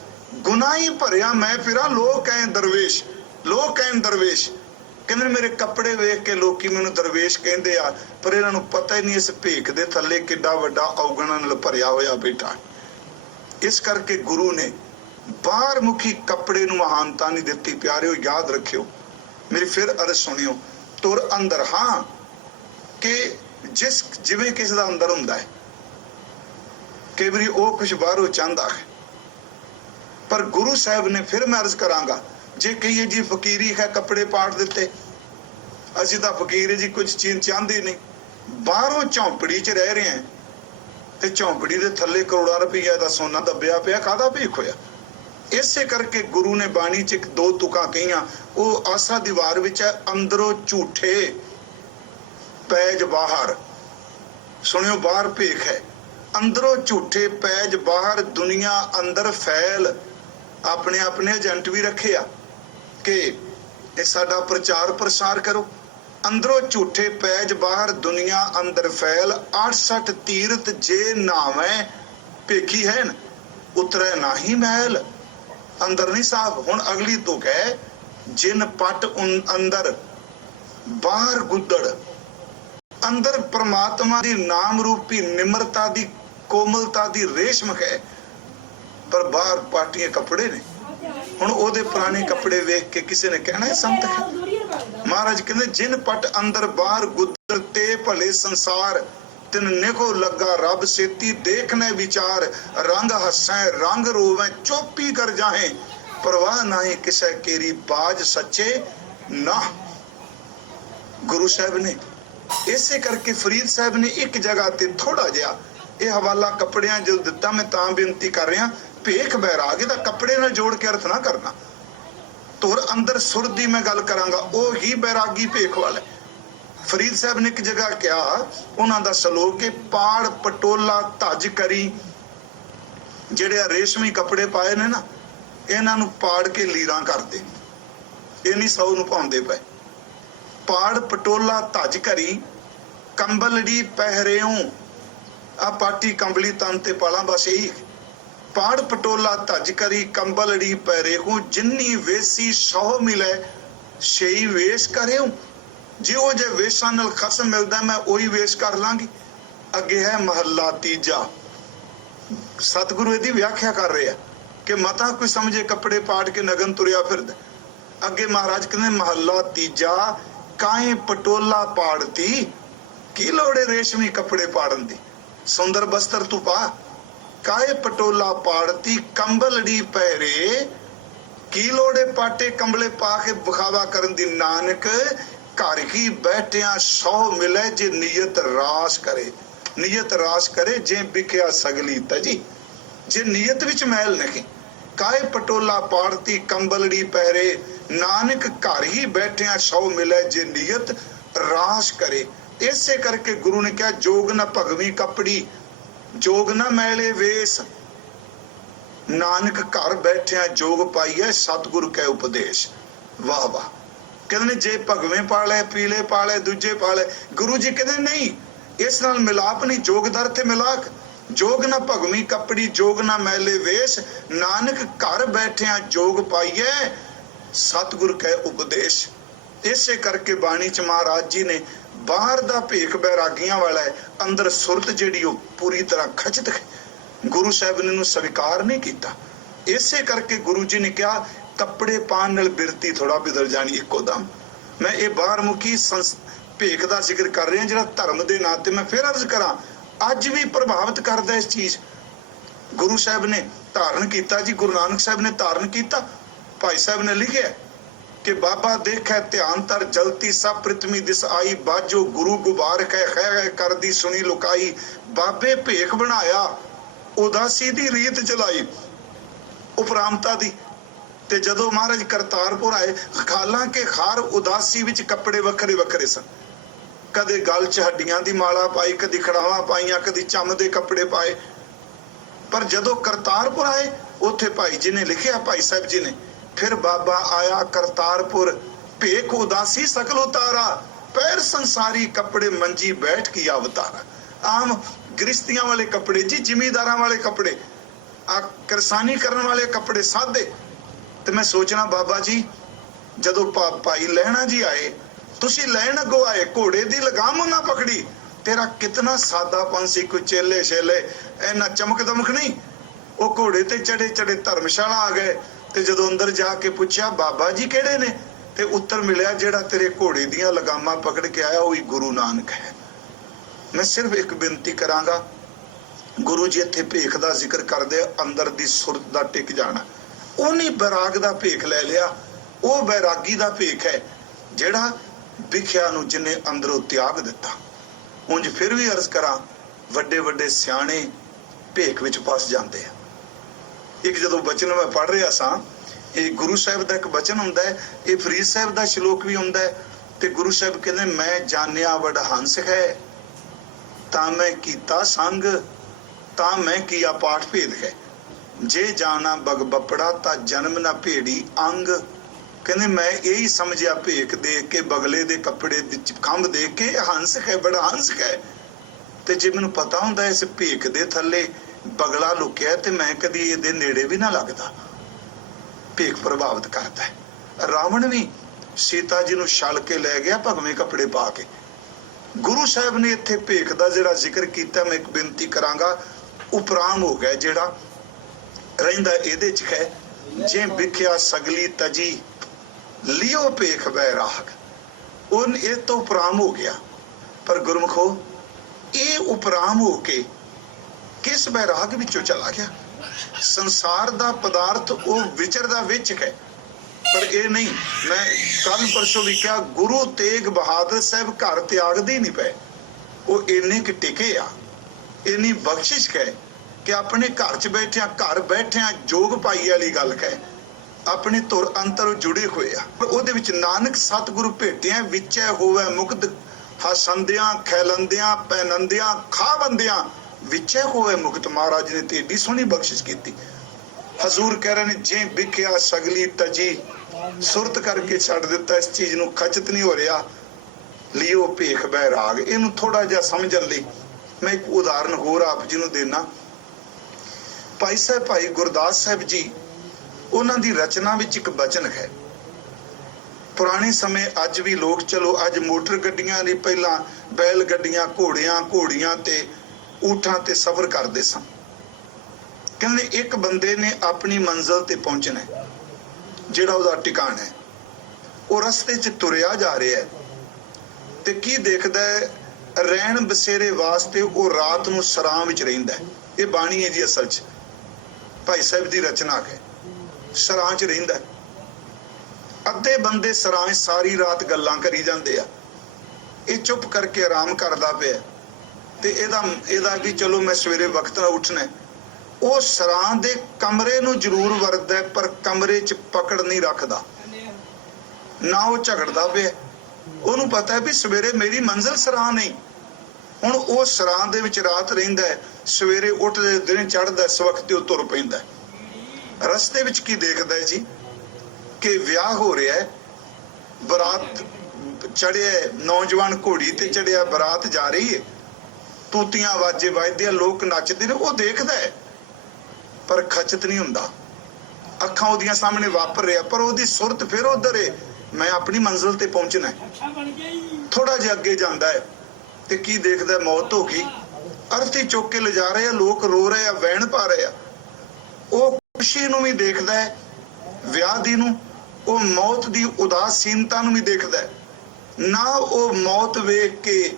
गुनाही भरिया मैं फिरा, लोग कहें दरवेश, लोग कहें दरवेश। कहते मेरे कपड़े वेख के लोग मैनू दरवेश कहते आ, पर इन्हों पता ही नहीं इस भेख दे थले किड्डा वड्डा अवगुणां नाल भरिया होया बैठा। इस करके गुरु ने बाहर मुखी कपड़े नूं महानता नहीं दिती। प्यारिओ याद रखियो, मेरी फिर अर्ज सुनियो, तुर अंदर। हाँ कि जिस जिवें किसी दा अंदर हुंदा है, कई बारी वो कुछ बाहरों चाहता है, पर गुरु साहब ने, फिर मैं अर्ज करांगा, जे कहिए जी फकीरी है कपड़े पाट दिते, असीं तां फकीर जी कुछ चीज चाहते नहीं, ਬਾਹਰੋਂ ਝੌਂਪੜੀ 'ਚ ਰਹਿ ਰਹੇ ਆ ਤੇ ਝੌਂਪੜੀ ਦੇ ਥੱਲੇ ਕਰੋੜਾਂ ਰੁਪਈਆ ਦਾ ਸੋਨਾ ਦੱਬਿਆ ਪਿਆ, ਕਾਹਦਾ ਭੇਖ ਹੋਇਆ? ਇਸੇ ਕਰਕੇ ਗੁਰੂ ਨੇ ਬਾਣੀ 'ਚ ਇੱਕ ਦੋ ਤੁਕਾਂ ਕਹੀਆਂ, ਉਹ ਆਸਾ ਦੀ ਵਾਰ ਵਿੱਚ ਹੈ, ਅੰਦਰੋਂ ਝੂਠੇ ਪੈਜ ਬਾਹਰ। ਸੁਣਿਓ, ਬਾਹਰ ਭੇਖ ਹੈ, ਅੰਦਰੋਂ ਝੂਠੇ ਪੈਜ ਬਾਹਰ, ਦੁਨੀਆ ਅੰਦਰ ਫੈਲ। ਆਪਣੇ ਆਪਣੇ ਏਜੰਟ ਵੀ ਰੱਖੇ ਆ ਕਿ ਇਹ ਸਾਡਾ ਪ੍ਰਚਾਰ ਪ੍ਰਸਾਰ ਕਰੋ। ਅੰਦਰੋਂ ਝੂਠੇ ਪੈਜ ਬਾਹਰ, ਦੁਨੀਆ ਅੰਦਰ ਫੈਲ। 68 ਤੀਰਥ ਜੇ ਨਾਵੇਂ ਭੇਖੀ ਹੈ, ਉਤਰੈ ਨਾਹੀ ਮਹਿਲ। ਅੰਦਰ ਨਹੀਂ ਸਾਫ। ਹੁਣ ਅਗਲੀ ਤੁਕ ਹੈ, ਜਿਨ ਪਟ ਅੰਦਰ ਬਾਹਰ ਗੁੱਦੜ। ਅੰਦਰ ਪ੍ਰਮਾਤਮਾ ਦੀ ਨਾਮ ਰੂਪੀ ਨਿਮਰਤਾ ਦੀ, ਕੋਮਲਤਾ ਦੀ ਰੇਸ਼ਮ ਹੈ, ਪਰ ਬਾਹਰ ਪਾਟੀਆਂ ਕੱਪੜੇ ਨੇ। ਹੁਣ ਉਹਦੇ ਪੁਰਾਣੇ ਕੱਪੜੇ ਵੇਖ ਕੇ ਕਿਸੇ ਨੇ ਕਹਿਣਾ ਹੈ ਸੰਤ ਹੈ। ਮਹਾਰਾਜ ਕਹਿੰਦੇ, ਜਿਨ ਪਟ ਅੰਦਰ ਬਾਹਰ ਗੁੱਦਰ ਤੇ ਭਲੇ ਸੰਸਾਰ, ਤਿਨ ਨਿਗੋ ਲੱਗਾ ਰੱਬ ਸੇਤੀ ਦੇਖਨੇ ਵਿਚਾਰ। ਰੰਗ ਹੱਸੈ ਰੰਗ ਰੋਵੈ ਚੋਪੀ ਕਰ ਜਾਹੇ, ਪਰਵਾਹ ਨਾਹੀ ਕਿਸੇ ਕੇਰੀ ਬਾਜ ਸੱਚੇ ਨਾ। ਗੁਰੂ ਸਾਹਿਬ ਨੇ ਇਸੇ ਕਰਕੇ ਫਰੀਦ ਸਾਹਿਬ ਨੇ ਇੱਕ ਜਗ੍ਹਾ ਤੇ ਥੋੜਾ ਜਿਹਾ ਇਹ ਹਵਾਲਾ ਕੱਪੜਿਆਂ ਜੋ ਦਿੱਤਾ, ਮੈਂ ਤਾਂ ਬੇਨਤੀ ਕਰ ਰਿਹਾ, ਭੇਖ ਬੈਰਾਗ ਦਾ ਕੱਪੜੇ ਨਾਲ ਜੋੜ ਕੇ ਅਰਥ ਨਾ ਕਰਨਾ। ਤੁਰ ਅੰਦਰ ਸੁਰ ਦੀ ਮੈਂ ਗੱਲ ਕਰਾਂਗਾ, ਉਹ ਹੀ ਬੈਰਾਗੀ ਭੇਖ ਵਾਲਾ। ਫਰੀਦ ਸਾਹਿਬ ਨੇ ਇੱਕ ਜਗ੍ਹਾ ਕਿਹਾ, ਉਹਨਾਂ ਦਾ ਸਲੋਕ ਹੈ, ਪਾੜ ਪਟੋਲਾ ਧੱਜ ਕਰੀ। ਜਿਹੜੇ ਰੇਸ਼ਮੀ ਕੱਪੜੇ ਪਾਏ ਨੇ ਨਾ, ਇਹਨਾਂ ਨੂੰ ਪਾੜ ਕੇ ਲੀਰਾਂ ਕਰਦੇ, ਇਹ ਨਹੀਂ ਸੌ ਨੂੰ ਪਾਉਂਦੇ ਪਏ। ਪਾੜ ਪਟੋਲਾ ਧੱਜ ਕਰੀ, ਕੰਬਲੜੀ ਪਹਿਰਿਓ। ਆ ਪਾਟੀ ਕੰਬਲੀ ਤਨ ਤੇ ਪਾਲਾਂ, ਬਸ ਇਹੀ। ਪਾੜ ਪਟੋਲਾ ਧੱਜ ਕਰੀ, ਕੰਬਲੜੀ ਪਹਿਰਿਓ। ਜਿੰਨੀ ਵੇਸੀ ਸਹੁ ਮਿਲੇ ਸਹੀ ਵੇਸ਼ ਕਰਿਓ। ਜਿਹੋ ਜੇ ਵੇਸ਼ਾਂ ਨਾਲ ਖਸਮ ਮਿਲਦਾ, ਮੈਂ ਉਹੀ ਵੇਸ਼ ਕਰ ਲਾਂਗੀ। ਅੱਗੇ ਹੈ ਮਹੱਲਾ ਤੀਜਾ। ਸਤਿਗੁਰੂ ਇਹਦੀ ਵਿਆਖਿਆ ਕਰ ਰਹੇ ਆ ਕਿ ਮਤਾ ਕੋਈ ਸਮਝੇ ਕੱਪੜੇ ਪਾੜ ਕੇ ਨਗਨ ਤੁਰਿਆ ਫਿਰਦਾ। ਅੱਗੇ ਮਹਾਰਾਜ ਕਹਿੰਦੇ, ਮਹੱਲਾ ਤੀਜਾ, ਕਾਹੇ ਪਟੋਲਾ ਪਾੜਤੀ। ਕੀ ਲੋੜੇ ਰੇਸ਼ਮੀ ਕੱਪੜੇ ਪਾੜਨ ਦੀ? ਸੁੰਦਰ ਬਸਤਰ ਤੂੰ ਪਾ। ਕਾਹੇ ਪਟੋਲਾ ਪਾੜਤੀ, ਕੰਬਲੜੀ ਪਹਿਰੇ। ਕੀ ਲੋੜੇ ਪਾਟੇ ਕੰਬਲੇ ਪਾ ਕੇ ਵਿਖਾਵਾ ਕਰਨ ਦੀ? ਨਾਨਕ ਘਰ ਹੀ ਬੈਠਿਆਂ ਸੌ ਮਿਲੇ, ਜੇ ਨੀਅਤ ਰਾਸ ਕਰੇ। ਨੀਅਤ ਰਾਸ ਕਰੇ, ਜੇ ਵਿਖਿਆ ਸਗਲੀ ਤਜੀ। ਜੇ ਨੀਅਤ ਵਿੱਚ ਮੈਲ ਨਹੀਂ। ਕਾਹੇ ਪਟੋਲਾ ਪਾੜਤੀ, ਕੰਬਲੜੀ ਪਹਿਰੇ। ਨਾਨਕ ਘਰ ਹੀ ਬੈਠਿਆਂ ਸੌ ਮਿਲੇ, ਜੇ ਨੀਅਤ ਰਾਸ ਕਰੇ। ਇਸੇ ਕਰਕੇ ਗੁਰੂ ਨੇ ਕਿਹਾ, ਜੋਗ ਨਾ ਭਗਵੀ ਕੱਪੜੀ, ਜੋਗ ਨਾ ਮੈਲੇ ਵੇਸ। ਨਾਨਕ ਘਰ ਬੈਠਿਆਂ ਜੋਗ ਪਾਈਐ, ਸਤਿਗੁਰ ਕੈ ਉਪਦੇਸ਼। ਵਾਹ ਵਾਹ। ਕਹਿੰਦੇ ਨੇ ਜੇ ਭਗਵੇਂ ਪਾਲੇ, ਪੀਲੇ ਪਾਲੇ, ਦੂਜੇ ਪਾਲੇ। ਗੁਰੂ ਜੀ ਕਹਿੰਦੇ ਨਹੀਂ, ਇਸ ਨਾਲ ਮਿਲਾਪ ਨਹੀਂ, ਜੋਗਦਰ ਤੇ ਮਿਲਾਕ। ਜੋਗ ਨਾ ਭਗਵੀ ਕੱਪੜੀ, ਜੋਗ ਨਾ ਮੈਲੇ ਵੇਸ਼। ਨਾਨਕ ਘਰ ਬੈਠਿਆਂ ਜੋਗ ਪਾਈਐ, ਸਤਿਗੁਰ ਕੈ ਉਪਦੇਸ਼। ਇਸੇ ਕਰਕੇ ਬਾਣੀ ਚ ਮਹਾਰਾਜ ਜੀ ਨੇ ਬਾਹਰ ਦਾ ਭੇਖ ਬੈਰਾਗੀਆਂ ਵਾਲਾ ਹੈ, ਅੰਦਰ ਸੁਰਤ ਜਿਹੜੀ ਉਹ ਪੂਰੀ ਤਰ੍ਹਾਂ ਖਚਿਤ ਹੈ। ਗੁਰੂ ਸਾਹਿਬ ਨੇ ਇਹਨੂੰ ਸਵੀਕਾਰ ਨਹੀਂ ਕੀਤਾ। ਇਸੇ ਕਰਕੇ ਗੁਰੂ ਜੀ ਨੇ ਕਿਹਾ, ਕੱਪੜੇ ਪਾਉਣ ਨਾਲ ਬਿਰਤੀ ਥੋੜਾ ਬਦਲ ਜਾਣੀ ਇੱਕੋ ਦਮ। ਮੈਂ ਇਹ ਬਾਹਰ ਮੁਖੀ ਭੇਖ ਦਾ ਜ਼ਿਕਰ ਕਰ ਰਿਹਾ, ਜਿਹੜਾ ਧਰਮ ਦੇ ਨਾਂ ਤੇ ਮੈਂ ਫਿਰ ਅਰਜ਼ ਕਰਾਂ, ਅੱਜ ਵੀ ਪ੍ਰਭਾਵਿਤ ਕਰਦਾ ਇਸ ਚੀਜ਼। ਗੁਰੂ ਸਾਹਿਬ ਨੇ ਧਾਰਨ ਕੀਤਾ ਜੀ, ਗੁਰੂ ਨਾਨਕ ਸਾਹਿਬ ਨੇ ਧਾਰਨ ਕੀਤਾ। ਭਾਈ ਸਾਹਿਬ ਨੇ ਲਿਖਿਆ ਕਿ ਬਾਬਾ ਦੇਖੈ ਧਿਆਨ ਤਰ ਜਲਤੀ, ਸਭ ਪ੍ਰਿਥਵੀ ਦਿਸ ਆਈ। ਬਾਜੋ ਗੁਰੂ ਗੁਬਾਰ ਕਹਿ ਖੈ ਕਰਦੀ ਸੁਣੀ ਲੁਕਾਈ। ਬਾਬੇ ਭੇਖ ਬਣਾਇਆ, ਉਦਾਸੀ ਦੀ ਰੀਤ ਚਲਾਈ, ਉਪਰਾਮਤਾ ਦੀ। ਤੇ ਜਦੋਂ ਮਹਾਰਾਜ ਕਰਤਾਰਪੁਰ ਆਏ, ਹਾਲਾਂਕਿ ਖਾਰ ਉਦਾਸੀ ਵਿੱਚ ਕੱਪੜੇ ਵੱਖਰੇ ਵੱਖਰੇ ਸਨ। ਕਦੇ ਗਲ 'ਚ ਹੱਡੀਆਂ ਦੀ ਮਾਲਾ ਪਾਈ, ਕਦੀ ਖੜਾਵਾਂ ਪਾਈਆਂ, ਕਦੀ ਚੰਮ ਦੇ ਕੱਪੜੇ ਪਾਏ। ਪਰ ਜਦੋਂ ਕਰਤਾਰਪੁਰ ਆਏ, ਉੱਥੇ ਭਾਈ ਜੀ ਨੇ ਲਿਖਿਆ, ਭਾਈ ਸਾਹਿਬ ਜੀ ਨੇ, ਫਿਰ ਬਾਬਾ ਆਇਆ ਕਰਤਾਰਪੁਰ, ਭੇਖ ਉਦਾਸੀ ਸਕਲ ਉਤਾਰਾ। ਪੈਰ ਸੰਸਾਰੀ ਕੱਪੜੇ ਮੰਜੀ ਬੈਠ ਕੇ ਅਵਤਾਰਾ। ਆਮ ਗ੍ਰਿਸ਼ਤੀਆਂ ਵਾਲੇ ਕੱਪੜੇ ਜੀ, ਜ਼ਿਮੀਦਾਰਾਂ ਵਾਲੇ ਕੱਪੜੇ, ਆ ਕਿਰਸਾਨੀ ਕਰਨ ਵਾਲੇ ਕੱਪੜੇ ਸਾਦੇ। ਤੇ ਮੈਂ ਸੋਚਣਾ, ਬਾਬਾ ਜੀ ਜਦੋਂ ਭਾਈ ਲਹਿਣਾ ਜੀ ਆਏ, ਤੁਸੀਂ ਲੈਣ ਅੱਗੋਂ ਆਏ, ਘੋੜੇ ਦੀ ਲਗਾਮ ਨਾ ਪਕੜੀ। ਤੇਰਾ ਕਿਤਨਾ ਸਾਦਾਪਨ ਸੀ, ਕੋਈ ਚੇਲੇ ਛੇਲੇ ਇੰਨਾ ਚਮਕ ਦਮਕ ਨਹੀਂ। ਉਹ ਘੋੜੇ ਤੇ ਚੜੇ ਚੜੇ ਧਰਮਸ਼ਾਲਾ ਆ ਗਏ। ਤੇ ਜਦੋਂ ਅੰਦਰ ਜਾ ਕੇ ਪੁੱਛਿਆ, ਬਾਬਾ ਜੀ ਕਿਹੜੇ ਨੇ? ਤੇ ਉੱਤਰ ਮਿਲਿਆ, ਜਿਹੜਾ ਤੇਰੇ ਘੋੜੇ ਦੀਆਂ ਲਗਾਮਾਂ ਪਕੜ ਕੇ ਆਇਆ, ਉਹੀ ਗੁਰੂ ਨਾਨਕ ਹੈ। ਮੈਂ ਸਿਰਫ ਇੱਕ ਬੇਨਤੀ ਕਰਾਂਗਾ, ਗੁਰੂ ਜੀ ਇੱਥੇ ਭੇਖ ਦਾ ਜ਼ਿਕਰ ਕਰਦੇ, ਅੰਦਰ ਦੀ ਸੁਰਤ ਦਾ ਟਿਕ ਜਾਣਾ। ਉਹਨੇ ਬੈਰਾਗ ਦਾ ਭੇਖ ਲੈ ਲਿਆ। ਉਹ ਬੈਰਾਗੀ ਦਾ ਭੇਖ ਹੈ, ਜਿਹੜਾ ਵਿਖਿਆ ਨੂੰ ਜਿਹਨੇ ਅੰਦਰੋਂ ਤਿਆਗ ਦਿੱਤਾ। ਉਂਝ ਫਿਰ ਵੀ ਅਰਜ਼ ਕਰਾਂ, ਵੱਡੇ ਵੱਡੇ ਸਿਆਣੇ ਭੇਖ ਵਿੱਚ ਫਸ ਜਾਂਦੇ ਆ। ਇੱਕ ਜਦੋਂ ਬਚਨ ਮੈਂ ਪੜ੍ਹ ਰਿਹਾ ਸਾਂ, ਇਹ ਗੁਰੂ ਸਾਹਿਬ ਦਾ ਇੱਕ ਬਚਨ ਹੁੰਦਾ ਹੈ, ਇਹ ਫਰੀਦ ਸਾਹਿਬ ਦਾ ਸ਼ਲੋਕ ਵੀ ਹੁੰਦਾ ਹੈ, ਤੇ ਗੁਰੂ ਸਾਹਿਬ ਕਹਿੰਦੇ, ਮੈਂ ਜਾਣਿਆ ਵਡ ਹੰਸ ਹੈ, ਤਾਂ ਮੈਂ ਕੀਤਾ ਸੰਗ, ਤਾਂ ਮੈਂ ਕੀਆ ਪਾਠ ਭੇਦ ਹੈ। ਜੇ ਜਾਣਾ ਬਗ ਬੱਪੜਾ ਤਾਂ ਜਨਮ ਨਾ ਭੇੜੀ ਅੰਗ। ਕਹਿੰਦੇ ਮੈਂ ਇਹੀ ਸਮਝਿਆ ਭੇਖ ਦੇਖ ਕੇ, ਬਗਲੇ ਦੇ ਕੱਪੜੇ ਦੀ ਖੰਭ ਦੇਖ ਕੇ, ਹੰਸ ਹੈ, ਬੜਾ ਹੰਸ ਹੈ। ਤੇ ਜੇ ਮੈਨੂੰ ਪਤਾ ਹੁੰਦਾ ਇਸ ਭੇਖ ਦੇ ਥੱਲੇ ਬਗਲਾ ਲੁਕਿਆ, ਤੇ ਮੈਂ ਕਦੀ ਇਹਦੇ ਨੇੜੇ ਵੀ ਨਾ ਲੱਗਦਾ। ਭੇਖ ਪ੍ਰਭਾਵਿਤ ਕਰਦਾ ਹੈ। ਰਾਵਣ ਵੀ ਸੀਤਾ ਜੀ ਨੂੰ ਛਲ ਕੇ ਲੈ ਗਿਆ ਭਗਵੇਂ ਕੱਪੜੇ ਪਾ ਕੇ। ਗੁਰੂ ਸਾਹਿਬ ਨੇ ਇੱਥੇ ਭੇਖ ਦਾ ਜਿਹੜਾ ਜ਼ਿਕਰ ਕੀਤਾ, ਮੈਂ ਇੱਕ ਬੇਨਤੀ ਕਰਾਂਗਾ, ਉਪਰਾਮ ਹੋ ਗਿਆ ਜਿਹੜਾ ਰਹਿੰਦਾ ਇਹਦੇ ਚ ਹੈ, ਜੇ ਵਿਖਿਆ ਸਗਲੀ ਤਜੀ ਲਿਓ ਭੇਖ ਬੈਰਾਗ। ਉਹ ਇਹ ਤੋਂ ਉਪਰਾਮ ਹੋ ਗਿਆ। ਪਰ ਗੁਰਮੁਖੋ, ਇਹ ਉਪਰਾਮ ਹੋ ਕੇ ਕਿਸ ਬੈਰਾਗ ਵਿੱਚੋਂ ਚਲਾ ਗਿਆ? ਸੰਸਾਰ ਦਾ ਪਦਾਰਥ ਉਹ ਵਿਚਰਦਾ ਵਿੱਚ ਹੈ, ਪਰ ਇਹ ਨਹੀਂ। ਮੈਂ ਕੱਲ ਪਰਸੋਂ ਵੀ ਕਿਹਾ, ਗੁਰੂ ਤੇਗ ਬਹਾਦਰ ਸਾਹਿਬ ਘਰ ਤਿਆਗਦੇ ਹੀ ਨਹੀਂ ਪਏ। ਉਹ ਇੰਨੇ ਕਿ ਟਿਕੇ ਆ, ਇੰਨੀ ਬਖਸ਼ਿਸ਼ ਹੈ ਕਿ ਆਪਣੇ ਘਰ ਬੈਠਿਆਂ ਜੋਗ ਪਾਈ ਵਾਲੀ ਗੱਲ ਹੈ, ਆਪਣੇ ਧੁਰ ਅੰਤਰ ਜੁੜੇ ਹੋਏ ਆ। ਉਹਦੇ ਵਿੱਚ ਨਾਨਕ ਸਤਿਗੁਰੂ ਭੇਟਿਆ ਵਿਚੈ ਹੋਵੇ ਮੁਕਤ, ਹਸੰਦਿਆਂ ਖੈਲੰਦਿਆਂ ਪੈਨੰਦਿਆਂ ਖਾਵੰਦਿਆਂ ਵਿਚੈ ਹੋਵੇ ਮੁਕਤ। ਮਹਾਰਾਜ ਨੇ ਤੇ ਏਡੀ ਸੋਹਣੀ ਬਖਸ਼ਿਸ਼ ਕੀਤੀ। ਹਜ਼ੂਰ ਕਹਿ ਰਹੇ ਨੇ, ਜੇ ਵਿਖਿਆ ਸਗਲੀ ਤਜੀ, ਸੁਰਤ ਕਰਕੇ ਛੱਡ ਦਿੱਤਾ, ਇਸ ਚੀਜ਼ ਨੂੰ ਖਚਤ ਨਹੀਂ ਹੋ ਰਿਹਾ। ਲਿਓ ਭੇਖ ਬੈਰਾਗ। ਇਹਨੂੰ ਥੋੜਾ ਜਿਹਾ ਸਮਝਣ ਲਈ ਮੈਂ ਇੱਕ ਉਦਾਹਰਨ ਹੋਰ ਆਪ ਜੀ ਨੂੰ ਦੇਣਾ। ਭਾਈ ਸਾਹਿਬ ਭਾਈ ਗੁਰਦਾਸ ਸਾਹਿਬ ਜੀ, ਉਹਨਾਂ ਦੀ ਰਚਨਾ ਵਿੱਚ ਇੱਕ ਬਚਨ ਹੈ। ਪੁਰਾਣੇ ਸਮੇਂ ਅੱਜ ਵੀ ਲੋਕ, ਚਲੋ ਅੱਜ ਮੋਟਰ ਗੱਡੀਆਂ ਨਹੀਂ, ਪਹਿਲਾਂ ਬੈਲ ਗੱਡੀਆਂ, ਘੋੜੀਆਂ ਤੇ ਊਠਾਂ ਤੇ ਸਫ਼ਰ ਕਰਦੇ ਸਨ। ਕਹਿੰਦੇ ਇੱਕ ਬੰਦੇ ਨੇ ਆਪਣੀ ਮੰਜ਼ਿਲ ਤੇ ਪਹੁੰਚਣਾ, ਜਿਹੜਾ ਉਹਦਾ ਟਿਕਾਣਾ ਹੈ। ਉਹ ਰਸਤੇ 'ਚ ਤੁਰਿਆ ਜਾ ਰਿਹਾ ਹੈ ਤੇ ਕੀ ਦੇਖਦਾ ਹੈ, ਰਹਿਣ ਬਸੇਰੇ ਵਾਸਤੇ ਉਹ ਰਾਤ ਨੂੰ ਸਰਾਂ ਵਿੱਚ ਰਹਿੰਦਾ ਹੈ। ਇਹ ਬਾਣੀ ਹੈ ਜੀ, ਅਸਲ 'ਚ ਭਾਈ ਸਾਹਿਬ ਦੀ ਰਚਨਾ ਹੈ। ਸਰਾਂ 'ਚ ਰਹਿੰਦਾ। ਅੱਧੇ ਬੰਦੇ ਸਰਾਂ 'ਚ ਸਾਰੀ ਰਾਤ ਗੱਲਾਂ ਕਰੀ ਜਾਂਦੇ ਆ, ਇਹ ਚੁੱਪ ਕਰਕੇ ਆਰਾਮ ਕਰਦਾ ਪਿਆ। ਤੇ ਇਹਦਾ ਵੀ ਚਲੋ ਮੈਂ ਸਵੇਰੇ ਵਕਤ ਨਾਲ ਉੱਠਣਾ। ਉਹ ਸਰਾਂ ਦੇ ਕਮਰੇ ਨੂੰ ਜ਼ਰੂਰ ਵਰਤਦਾ, ਪਰ ਕਮਰੇ 'ਚ ਪਕੜ ਨਹੀਂ ਰੱਖਦਾ। ਨਾ ਉਹ ਝਗੜਦਾ ਪਿਆ, ਉਹਨੂੰ ਪਤਾ ਹੈ ਵੀ ਸਵੇਰੇ ਮੇਰੀ ਮੰਜ਼ਿਲ ਸਰਾਂ ਨਹੀਂ। ਹੁਣ ਉਹ ਸਰਾਂ ਦੇ ਵਿੱਚ ਰਾਤ ਰਹਿੰਦਾ ਹੈ, ਸਵੇਰੇ ਉੱਠਦੇ ਦਿਨ ਚੜ੍ਹਦਾ, ਇਸ ਵਕਤ ਉਹ ਤੁਰ ਪੈਂਦਾ। ਰਸਤੇ ਵਿੱਚ ਕੀ ਦੇਖਦਾ ਹੈ ਜੀ, ਕਿ ਵਿਆਹ ਹੋ ਰਿਹਾ ਹੈ, ਬਰਾਤ ਚੜਿਆ, ਨੌਜਵਾਨ ਘੋੜੀ ਤੇ ਚੜਿਆ, ਬਰਾਤ ਜਾ ਰਹੀ ਹੈ, ਤੂਤੀਆਂ ਵਾਜੇ ਵੱਜਦੇ ਆ, ਲੋਕ ਨੱਚਦੇ ਨੇ। ਉਹ ਦੇਖਦਾ ਹੈ ਪਰ ਖਚਤ ਨਹੀਂ ਹੁੰਦਾ। ਅੱਖਾਂ ਉਹਦੀਆਂ ਸਾਹਮਣੇ ਵਾਪਰ ਰਿਹਾ, ਪਰ ਉਹਦੀ ਸੁਰਤ ਫਿਰ ਉਧਰ ਹੈ, ਮੈਂ ਆਪਣੀ ਮੰਜ਼ਿਲ ਤੇ ਪਹੁੰਚਣਾ। ਥੋੜਾ ਜਿਹਾ ਅੱਗੇ ਜਾਂਦਾ ਹੈ ਤੇ ਕੀ ਦੇਖਦਾ, ਮੌਤ ਹੋ ਗਈ। ਅਰਥੀ ਚੁੱਕ ਕੇ ਲਿਜਾ ਰਹੇ ਆ, ਲੋਕ ਰੋ ਰਹੇ ਆ, ਵੈਣ ਪਾ ਰਹੇ ਆ। ਉਹ ਖੁਸ਼ੀ ਨੂੰ ਵੀ ਦੇਖਦਾ ਹੈ, ਵਿਆਹ ਦੀ ਨੂੰ। ਉਹ ਮੌਤ ਦੀ ਉਦਾਸੀਨਤਾ ਨੂੰ ਵੀ ਦੇਖਦਾ ਹੈ। ਨਾ ਉਹ ਮੌਤ ਵੇਖ ਕੇ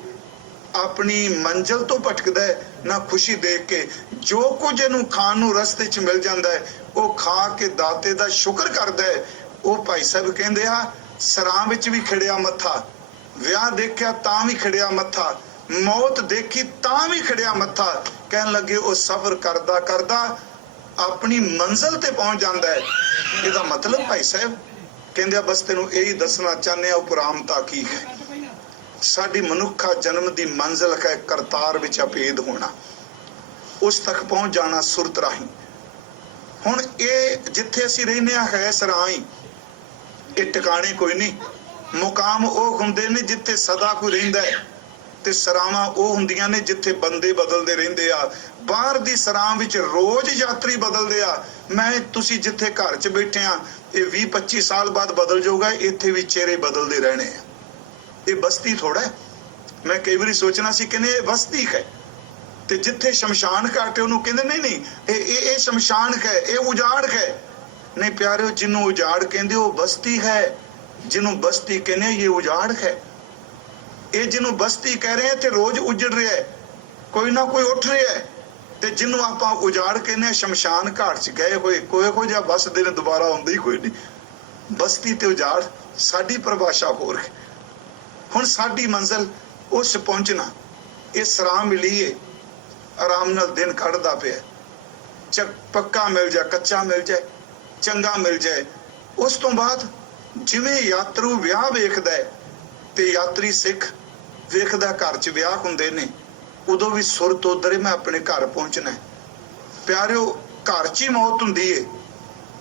ਆਪਣੀ ਮੰਜ਼ਿਲ ਤੋਂ ਭਟਕਦਾ ਹੈ, ਨਾ ਖੁਸ਼ੀ ਦੇਖ ਕੇ। ਜੋ ਕੁਝ ਇਹਨੂੰ ਖਾਣ ਨੂੰ ਰਸਤੇ 'ਚ ਮਿਲ ਜਾਂਦਾ ਹੈ, ਉਹ ਖਾ ਕੇ ਦਾਤੇ ਦਾ ਸ਼ੁਕਰ ਕਰਦਾ ਹੈ। ਉਹ ਭਾਈ ਸਾਹਿਬ ਕਹਿੰਦੇ ਆ, ਸਰਾਂ ਵਿੱਚ ਵੀ ਖਿੜਿਆ ਮੱਥਾ, ਵਿਆਹ ਦੇਖਿਆ ਤਾਂ ਵੀ ਖਿੜਿਆ ਮੱਥਾ, ਮੌਤ ਦੇਖੀ ਤਾਂ ਵੀ ਖਿੜਿਆ ਮੱਥਾ। ਕਹਿਣ ਲੱਗੇ ਉਹ ਸਫ਼ਰ ਕਰਦਾ ਕਰਦਾ ਆਪਣੀ ਮੰਜ਼ਿਲ ਤੇ ਪਹੁੰਚ ਜਾਂਦਾ ਹੈ। ਇਹਦਾ ਮਤਲਬ ਭਾਈ ਸਾਹਿਬ ਕਹਿੰਦੇ ਆ, ਬਸ ਤੈਨੂੰ ਇਹੀ ਦੱਸਣਾ ਚਾਹੁੰਦੇ ਆ, ਉਪਰਾਮਤਾ ਕੀ ਹੈ। ਸਾਡੀ ਮਨੁੱਖਾ ਜਨਮ ਦੀ ਮੰਜ਼ਿਲ ਹੈ ਕਰਤਾਰ ਵਿੱਚ ਅਭੇਦ ਹੋਣਾ, ਉਸ ਤੱਕ ਪਹੁੰਚ ਜਾਣਾ ਸੁਰਤ ਰਾਹੀਂ। ਹੁਣ ਇਹ ਜਿੱਥੇ ਅਸੀਂ ਰਹਿੰਦੇ ਆ ਹੈ ਸਰਾਂ ਹੀ, ਇਹ ਟਿਕਾਣੇ ਕੋਈ ਨਹੀਂ। ਮੁਕਾਮ ਉਹ ਹੁੰਦੇ ਨੇ ਜਿੱਥੇ ਸਦਾ ਕੋਈ ਰਹਿੰਦਾ ਹੈ, ਤੇ ਸਰਾਵਾਂ ਉਹ ਹੁੰਦੀਆਂ ਨੇ ਜਿੱਥੇ ਬੰਦੇ ਬਦਲਦੇ ਰਹਿੰਦੇ ਆ। ਬਾਹਰ ਦੀ ਸਰਾਂ ਵਿੱਚ ਰੋਜ਼ ਯਾਤਰੀ ਬਦਲਦੇ ਆ। ਤੁਸੀਂ ਜਿੱਥੇ ਘਰ 'ਚ ਬੈਠੇ ਆ, ਇਹ 20-25 ਸਾਲ ਬਾਅਦ ਬਦਲ ਜਾਊਗਾ। ਇੱਥੇ ਵੀ ਚਿਹਰੇ ਬਦਲਦੇ ਰਹਿਣੇ ਆ। ਇਹ ਬਸਤੀ ਥੋੜਾ। ਮੈਂ ਕਈ ਵਾਰੀ ਸੋਚਣਾ ਸੀ ਕਿ ਇਹ ਬਸਤੀ ਹੈ, ਤੇ ਜਿੱਥੇ ਸ਼ਮਸ਼ਾਨ ਘਾਟ ਉਹਨੂੰ ਕਹਿੰਦੇ ਨਹੀਂ ਇਹ ਸ਼ਮਸ਼ਾਨ ਹੈ, ਇਹ ਉਜਾੜ ਹੈ। ਨਹੀਂ ਪਿਆਰਿਓ, ਜਿਹਨੂੰ ਉਜਾੜ ਕਹਿੰਦੇ ਉਹ ਬਸਤੀ ਹੈ, ਜਿਹਨੂੰ ਬਸਤੀ ਕਹਿੰਦੇ ਇਹ ਉਜਾੜ ਹੈ। ਇਹ ਜਿਹਨੂੰ ਬਸਤੀ ਕਹਿ ਰਹੇ ਤੇ ਰੋਜ਼ ਉਜੜ ਰਿਹਾ ਹੈ, ਕੋਈ ਨਾ ਕੋਈ ਉੱਠ ਰਿਹਾ ਹੈ। ਤੇ ਜਿਹਨੂੰ ਆਪਾਂ ਉਜਾੜ ਕਹਿੰਦੇ ਸ਼ਮਸ਼ਾਨ ਘਾਟ 'ਚ ਗਏ ਹੋਏ, ਕੋਈ ਜਿਹਾ ਬਸਦੇ ਨੇ, ਦੁਬਾਰਾ ਆਉਂਦਾ ਹੀ ਕੋਈ ਨਹੀਂ। ਬਸਤੀ ਤੇ ਉਜਾੜ ਸਾਡੀ ਪਰਿਭਾਸ਼ਾ ਹੋਰ ਹੈ। ਹੁਣ ਸਾਡੀ ਮੰਜ਼ਿਲ ਉਸ ਪਹੁੰਚਣਾ, ਇਹ ਸਰਾਂ ਮਿਲੀ ਏ, ਆਰਾਮ ਨਾਲ ਦਿਨ ਕੱਢਦਾ ਪਿਆ। ਪੱਕਾ ਮਿਲ ਜਾਏ, ਕੱਚਾ ਮਿਲ ਜਾਏ, ਚੰਗਾ ਮਿਲ ਜਾਏ। ਉਸ ਤੋਂ ਬਾਅਦ ਜਿਵੇਂ ਯਾਤਰੂ ਵਿਆਹ ਵੇਖਦਾ ਹੈ ਤੇ ਯਾਤਰੀ ਸਿੱਖ ਵੇਖਦਾ ਘਰ 'ਚ ਵਿਆਹ ਹੁੰਦੇ ਨੇ, ਉਦੋਂ ਵੀ ਸੁਰਤ ਉਧਰ ਹੀ ਮੈਂ ਆਪਣੇ ਘਰ ਪਹੁੰਚਣਾ। ਪਿਆਰਿਓ, ਘਰ 'ਚ ਹੀ ਮੌਤ ਹੁੰਦੀ ਏ,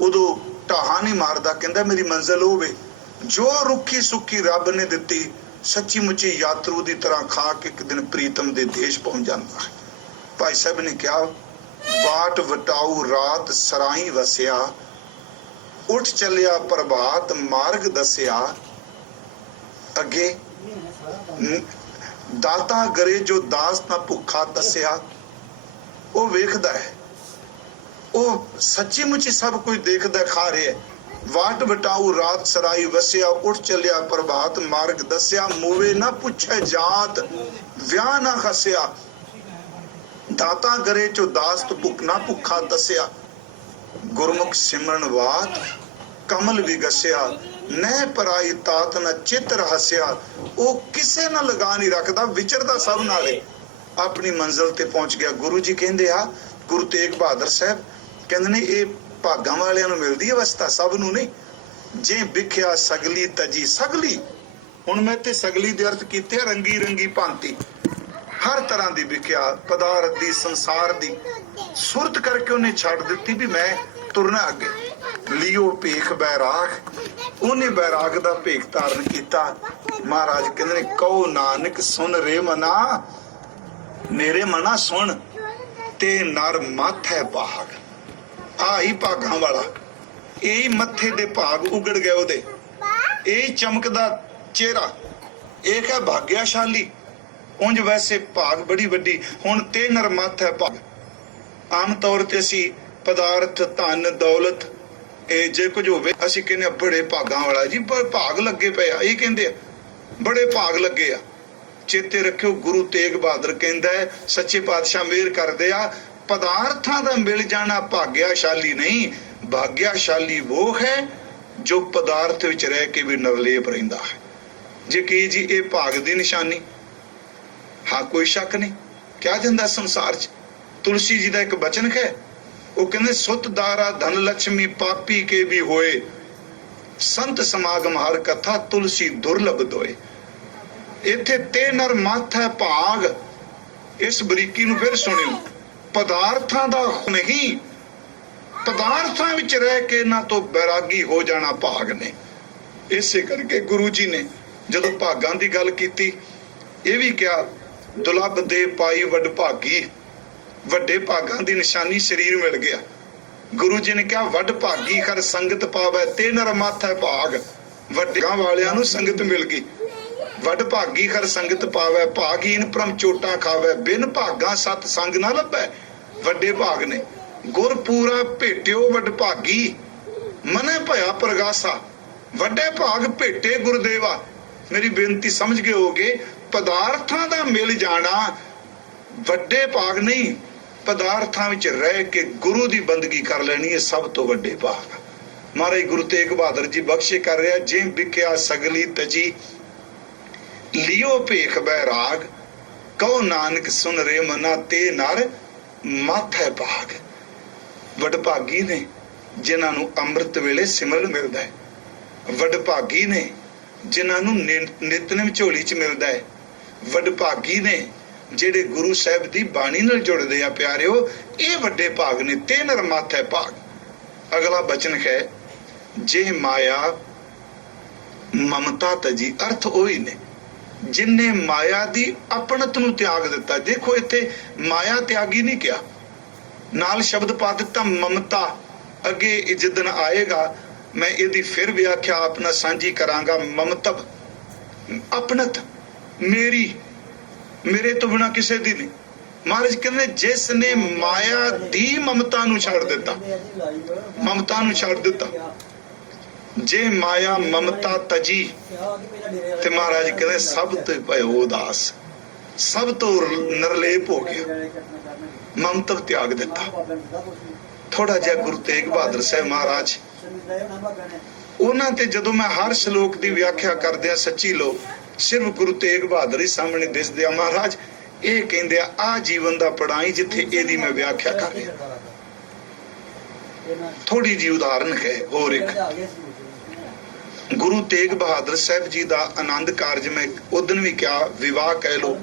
ਉਦੋਂ ਢਾਹਾਂ ਨਹੀਂ ਮਾਰਦਾ, ਕਹਿੰਦਾ ਮੇਰੀ ਮੰਜ਼ਿਲ ਹੋਵੇ। ਜੋ ਰੁੱਖੀ ਸੁੱਖੀ ਰੱਬ ਨੇ ਦਿੱਤੀ, ਸੱਚੀ ਮੁੱਚੀ ਯਾਤਰੂ ਦੀ ਤਰ੍ਹਾਂ ਖਾ ਕੇ ਇੱਕ ਦਿਨ ਪ੍ਰੀਤਮ ਦੇ ਦੇਸ਼ ਪਹੁੰਚ ਜਾਂਦਾ ਹੈ। ਭਾਈ ਸਾਹਿਬ ਨੇ ਕਿਹਾ, ਵਾਟ ਵਟਾਊ ਰਾਤ ਸਰਾਈ ਵਸਿਆ, ਉੱਠ ਚੱਲਿਆ ਪ੍ਰਭਾਤ ਮਾਰਗ ਦੱਸਿਆ। ਅੱਗੇ ਦਾਤਾ ਗਰੇ ਜੋ ਦਾਸ ਨਾ ਭੁੱਖਾ ਦੱਸਿਆ। ਉਹ ਵੇਖਦਾ ਹੈ, ਉਹ ਸੱਚੀ ਮੁੱਚੀ ਸਭ ਕੁਝ ਦੇਖਦਾ, ਖਾ ਰਿਹਾ। ਵਾਟ ਵਟਾਊ ਰਾਤ ਸਰਾਈ ਵਸਿਆ, ਉੱਠ ਚੱਲਿਆ ਪ੍ਰਭਾਤ ਮਾਰਗ ਦੱਸਿਆ। ਮੂਵੇ ਨਾ ਪੁੱਛੇ ਜਾਤ, ਵਿਆਹ ਨਾ ਖਸਿਆ। ਦਾਤਾ ਗਰੇ ਚੋ ਦਾਸ ਭੁੱਖ ਨਾ ਭੁੱਖਾ ਦੱਸਿਆ। ਗੁਰਮੁਖ ਸਿਮਰਨ ਵਾਤ ਕਮਲ ਵਿਗਸਿਆ, ਨਹਿ ਪਰਾਈ ਤਾਤ ਨਾ ਚਿੱਤ ਰਹਸਿਆ। ਉਹ ਕਿਸੇ ਨਾਲ ਲਗਾ ਨਹੀਂ ਰੱਖਦਾ, ਵਿਚਰਦਾ ਸਭ ਨਾਲੇ, ਆਪਣੀ ਮੰਜ਼ਿਲ ਤੇ ਪਹੁੰਚ ਗਿਆ। ਗੁਰੂ ਜੀ ਕਹਿੰਦੇ ਆ, ਗੁਰੂ ਤੇਗ ਬਹਾਦਰ ਸਾਹਿਬ ਕਹਿੰਦੇ ਨੇ, ਇਹ ਭਾਗਾਂ ਵਾਲਿਆਂ ਨੂੰ ਮਿਲਦੀ ਅਵਸਥਾ, ਸਭ ਨੂੰ ਨਹੀਂ। ਜੇ ਵਿਖਿਆ ਸਗਲੀ ਤਜੀ ਸਗਲੀ, ਹੁਣ ਮੈਂ ਤੇ ਸਗਲੀ ਦੇ ਅਰਥ ਕੀਤੇ ਰੰਗੀ ਰੰਗੀ ਭਾਂਤੀ, ਹਰ ਤਰ੍ਹਾਂ ਦੀ ਵਿਖਿਆ, ਪਦਾਰਥ ਦੀ, ਸੰਸਾਰ ਦੀ ਸੁਰਤ ਕਰਕੇ ਉਹਨੇ ਛੱਡ ਦਿੱਤੀ ਵੀ ਮੈਂ ਤੁਰਨਾ ਅੱਗੇ। ਲਿਓ ਭੇਖ ਬੈਰਾਗ, ਉਹਨੇ ਬੈਰਾਗ ਦਾ ਭੇਖ ਧਾਰਨ ਕੀਤਾ। ਮਹਾਰਾਜ ਕਹਿੰਦੇ ਨੇ, ਕਹੋ ਨਾਨਕ ਸੁਣ ਰੇ ਮਨਾ, ਮੇਰੇ ਮਨਾ ਸੁਣ, ਤੇ ਨਰ ਮਾਥੈ ਭਾਗ। ਆਹੀ ਭਾਗਾਂ ਵਾਲਾ, ਇਹ ਮੱਥੇ ਦੇ ਭਾਗ ਉਗੜ ਗਏ ਉਹਦੇ, ਇਹ ਚਮਕਦਾ ਚਿਹਰਾ, ਇਹ ਹੈ ਭਾਗਿਆਸ਼ਾਲੀ। ਉਂਝ ਵੈਸੇ ਭਾਗ ਬੜੀ ਵੱਡੀ। ਹੁਣ ਤੇ ਨਰ ਮਾਥੈ ਭਾਗ, ਆਮ ਤੌਰ ਤੇ ਅਸੀਂ ਪਦਾਰਥ, ਧਨ, ਦੌਲਤ, ਇਹ ਜੇ ਕੁਝ ਹੋਵੇ ਅਸੀਂ ਕਹਿੰਦੇ ਬੜੇ ਭਾਗਾਂ ਵਾਲਾ ਜੀ, ਪਰ ਭਾਗ ਲੱਗੇ ਪਏ ਆ, ਇਹ ਕਹਿੰਦੇ ਆ ਬੜੇ ਭਾਗ ਲੱਗੇ ਆ। ਚੇਤੇ ਰੱਖਿਓ, ਗੁਰੂ ਤੇਗ ਬਹਾਦਰ ਕਹਿੰਦਾ ਹੈ, ਸੱਚੇ ਪਾਤਸ਼ਾਹ ਮਿਹਰ ਕਰਦੇ ਆ, ਪਦਾਰਥਾਂ ਦਾ ਮਿਲ ਜਾਣਾ ਭਾਗਿਆਸ਼ਾਲੀ ਨਹੀਂ, ਭਾਗਿਆਸ਼ਾਲੀ ਉਹ ਹੈ ਜੋ ਪਦਾਰਥ ਵਿੱਚ ਰਹਿ ਕੇ ਵੀ ਨਿਰਲੇਪ ਰਹਿੰਦਾ ਹੈ। ਜੇ ਕੀ ਜੀ ਇਹ ਭਾਗ ਦੀ ਨਿਸ਼ਾਨੀ? ਹਾਂ, ਕੋਈ ਸ਼ੱਕ ਨਹੀਂ, ਕਿਹਾ ਜਾਂਦਾ ਸੰਸਾਰ 'ਚ। ਤੁਲਸੀ ਜੀ ਦਾ ਇੱਕ ਬਚਨ ਹੈ, ਉਹ ਕਹਿੰਦੇ, ਸੁਤ ਦਾਰਾ ਧਨ ਲక్ష్ਮੀ ਪਾਪੀ ਕੇ ਵੀ ਹੋਏ, ਸੰਤ ਸਮਾਗਮ ਹਰ ਕਥਾ ਤੁਲਸੀ ਦੁਰਲਭ ਦੋਏ। ਇੱਥੇ ਤੇ ਨਰ ਮਾਥੈ ਭਾਗ, ਇਸ ਬਰੀਕੀ ਨੂੰ ਫਿਰ ਸੁਣਿਓ, ਪਦਾਰਥਾਂ ਦਾ ਨਹੀਂ, ਪਦਾਰਥਾਂ ਵਿੱਚ ਰਹਿ ਕੇ ਇਹਨਾਂ ਤੋਂ ਬੈਰਾਗੀ ਹੋ ਜਾਣਾ ਭਾਗ ਨੇ। ਇਸੇ ਕਰਕੇ ਗੁਰੂ ਜੀ ਨੇ ਜਦੋਂ ਭਾਗਾਂ ਦੀ ਗੱਲ ਕੀਤੀ, ਇਹ ਵੀ ਕਿਹਾ, ਦੁਲੱਭ ਦੇ ਪਾਈ ਵੱਡ ਭਾਗੀ। ਵੱਡੇ ਭਾਗਾਂ ਦੀ ਨਿਸ਼ਾਨੀ ਸਰੀਰ ਮਿਲ ਗਿਆ। ਗੁਰੂ ਜੀ ਨੇ ਕਿਹਾ, ਵੱਡ ਭਾਗੀ ਕਰ ਸੰਗਤ ਪਾਵੇ, ਤੇ ਨਰ ਮਾਥੈ ਭਾਗ। ਵੱਡਿਆਂ ਵਾਲਿਆਂ ਨੂੰ ਸੰਗਤ ਮਿਲ ਗਈ। ਵੱਡ ਭਾਗੀ ਕਰ ਸੰਗਤ ਪਾਵੇ, ਭਾਗੀਨ ਭ੍ਰਮ ਚੋਟਾਂ ਖਾਵੇ, ਬਿਨ ਭਾਗਾਂ ਸਤ ਸੰਗ ਨਾ ਲੱਭੈ। ਵੱਡੇ ਭਾਗ ਨੇ। ਗੁਰ ਪੂਰਾ ਭੇਟਿਓ ਵੱਡ ਭਾਗੀ, ਮਨੈ ਭਇਆ ਪ੍ਰਗਾਸਾ। ਵੱਡੇ ਭਾਗ ਭੇਟੇ ਗੁਰਦੇਵਾ। ਮੇਰੀ ਬੇਨਤੀ ਸਮਝ ਗਏ ਹੋਗੇ, ਪਦਾਰਥਾਂ ਦਾ ਮਿਲ ਜਾਣਾ ਵੱਡੇ ਭਾਗ ਨਹੀਂ, ਪਦਾਰਥਾਂ ਵਿੱਚ ਰਹਿ ਕੇ ਗੁਰੂ ਦੀ ਬੰਦਗੀ ਕਰ ਲੈਣੀ, ਇਹ ਸਭ ਤੋਂ ਵੱਡੇ ਭਾਗ। ਮਹਾਰਾਜ ਗੁਰੂ ਤੇਗ ਬਹਾਦਰ ਜੀ ਬਖਸ਼ੇ ਕਰ ਰਿਹਾ, ਜੇ ਵਿਖਿਆ ਸਗਲੀ ਤਜੀ ਲਿਓ ਭੇਖ ਬੈਰਾਗ, ਕਹੋ ਨਾਨਕ ਸੁਨ ਰੇ ਮਨਾ, ਤੇ ਨਰ ਮਾਥੈ ਭਾਗ। ਵਡਭਾਗੀ ਨੇ ਜਿਨ੍ਹਾਂ ਨੂੰ ਅੰਮ੍ਰਿਤ ਵੇਲੇ ਸਿਮਰਨ ਮਿਲਦਾ ਹੈ, ਵਡਭਾਗੀ ਨੇ ਜਿਨ੍ਹਾਂ ਨੂੰ ਨਿਤਨੇਮ ਝੋਲੀ 'ਚ ਮਿਲਦਾ ਹੈ, ਵਡਭਾਗੀ ਨੇ ਜਿਹੜੇ ਗੁਰੂ ਸਾਹਿਬ ਦੀ ਬਾਣੀ ਨਾਲ ਜੁੜਦੇ ਆ। ਪਿਆਰਿਓ, ਇਹ ਵੱਡੇ ਭਾਗ ਨੇ, ਤੇ ਨਰ ਮਾਥੈ ਭਾਗ। ਅਗਲਾ ਬਚਨ ਹੈ, ਜੇ ਮਾਇਆ ਮਮਤਾ ਤਜੀ। ਅਰਥ ਉਹੀ ਨੇ ਜਿਨਨੇ ਮਾਇਆ ਦੀ ਆਪਣਤ ਨੂੰ ਤਿਆਗ ਦਿੱਤਾ। ਦੇਖੋ, ਇੱਥੇ ਮਾਇਆ ਤਿਆਗੀ ਨਹੀਂ ਕਿਹਾ, ਨਾਲ ਸ਼ਬਦ ਪਾ ਦਿੱਤਾ ਮਮਤਾ। ਅੱਗੇ ਜਿੱਦਣ ਆਏਗਾ ਮੈਂ ਇਹਦੀ ਫਿਰ ਵਿਆਖਿਆ ਆਪਣਾ ਸਾਂਝੀ ਕਰਾਂਗਾ। ਮਮਤਵ, ਆਪਣਤ, ਮੇਰੀ, ਮੇਰੇ ਤੋਂ ਬਿਨਾਂ ਕਿਸੇ ਦੀ ਨਹੀਂ। ਮਹਾਰਾਜ ਕਹਿੰਦੇ, ਜਿਸ ਨੇ ਮਾਇਆ ਦੀ ਮਮਤਾ ਨੂੰ ਛੱਡ ਦਿੱਤਾ, ਮਮਤਾ ਨੂੰ ਛੱਡ ਦਿੱਤਾ, ਜੇ ਮਾਇਆ ਮਮਤਾ ਤਜੀ, ਤੇ ਮਹਾਰਾਜ ਕਹਿੰਦੇ ਸਭ ਤੋਂ ਭਇਓ ਉਦਾਸ, ਸਭ ਤੋਂ ਨਿਰਲੇਪ ਹੋ ਗਿਆ, ਮਮਤਵ ਤਿਆਗ ਦਿੱਤਾ। ਥੋੜਾ ਜਿਹਾ ਗੁਰੂ ਤੇਗ ਬਹਾਦਰ ਸਾਹਿਬ ਮਹਾਰਾਜ, ਉਹਨਾਂ ਤੇ ਜਦੋਂ ਮੈਂ ਹਰ ਸ਼ਲੋਕ ਦੀ ਵਿਆਖਿਆ ਕਰਦਿਆਂ ਸੱਚੀ ਲੋਕ ਸਿਰਫ ਗੁਰੂ ਤੇਗ ਬਹਾਦਰ ਹੀ ਸਾਹਮਣੇ ਦਿਸਦੇ ਆ। ਮਹਾਰਾਜ ਇਹ ਕਹਿੰਦੇ ਆ ਜੀਵਨ ਦਾ ਪੜਾਈ ਜਿੱਥੇ ਇਹਦੀ ਮੈਂ ਵਿਆਖਿਆ ਕਰ ਰਿਹਾ। ਥੋੜੀ ਜਿਹੀ ਉਦਾਹਰਨ ਹੈ ਹੋਰ ਇੱਕ। ਗੁਰੂ ਤੇਗ ਬਹਾਦਰ ਸਾਹਿਬ ਜੀ ਦਾ ਆਨੰਦ ਕਾਰਜ ਮੈਂ ਉਦਣ ਵੀ ਕਿਹਾ, ਵਿਵਾਹ ਕਹਿ ਲੋ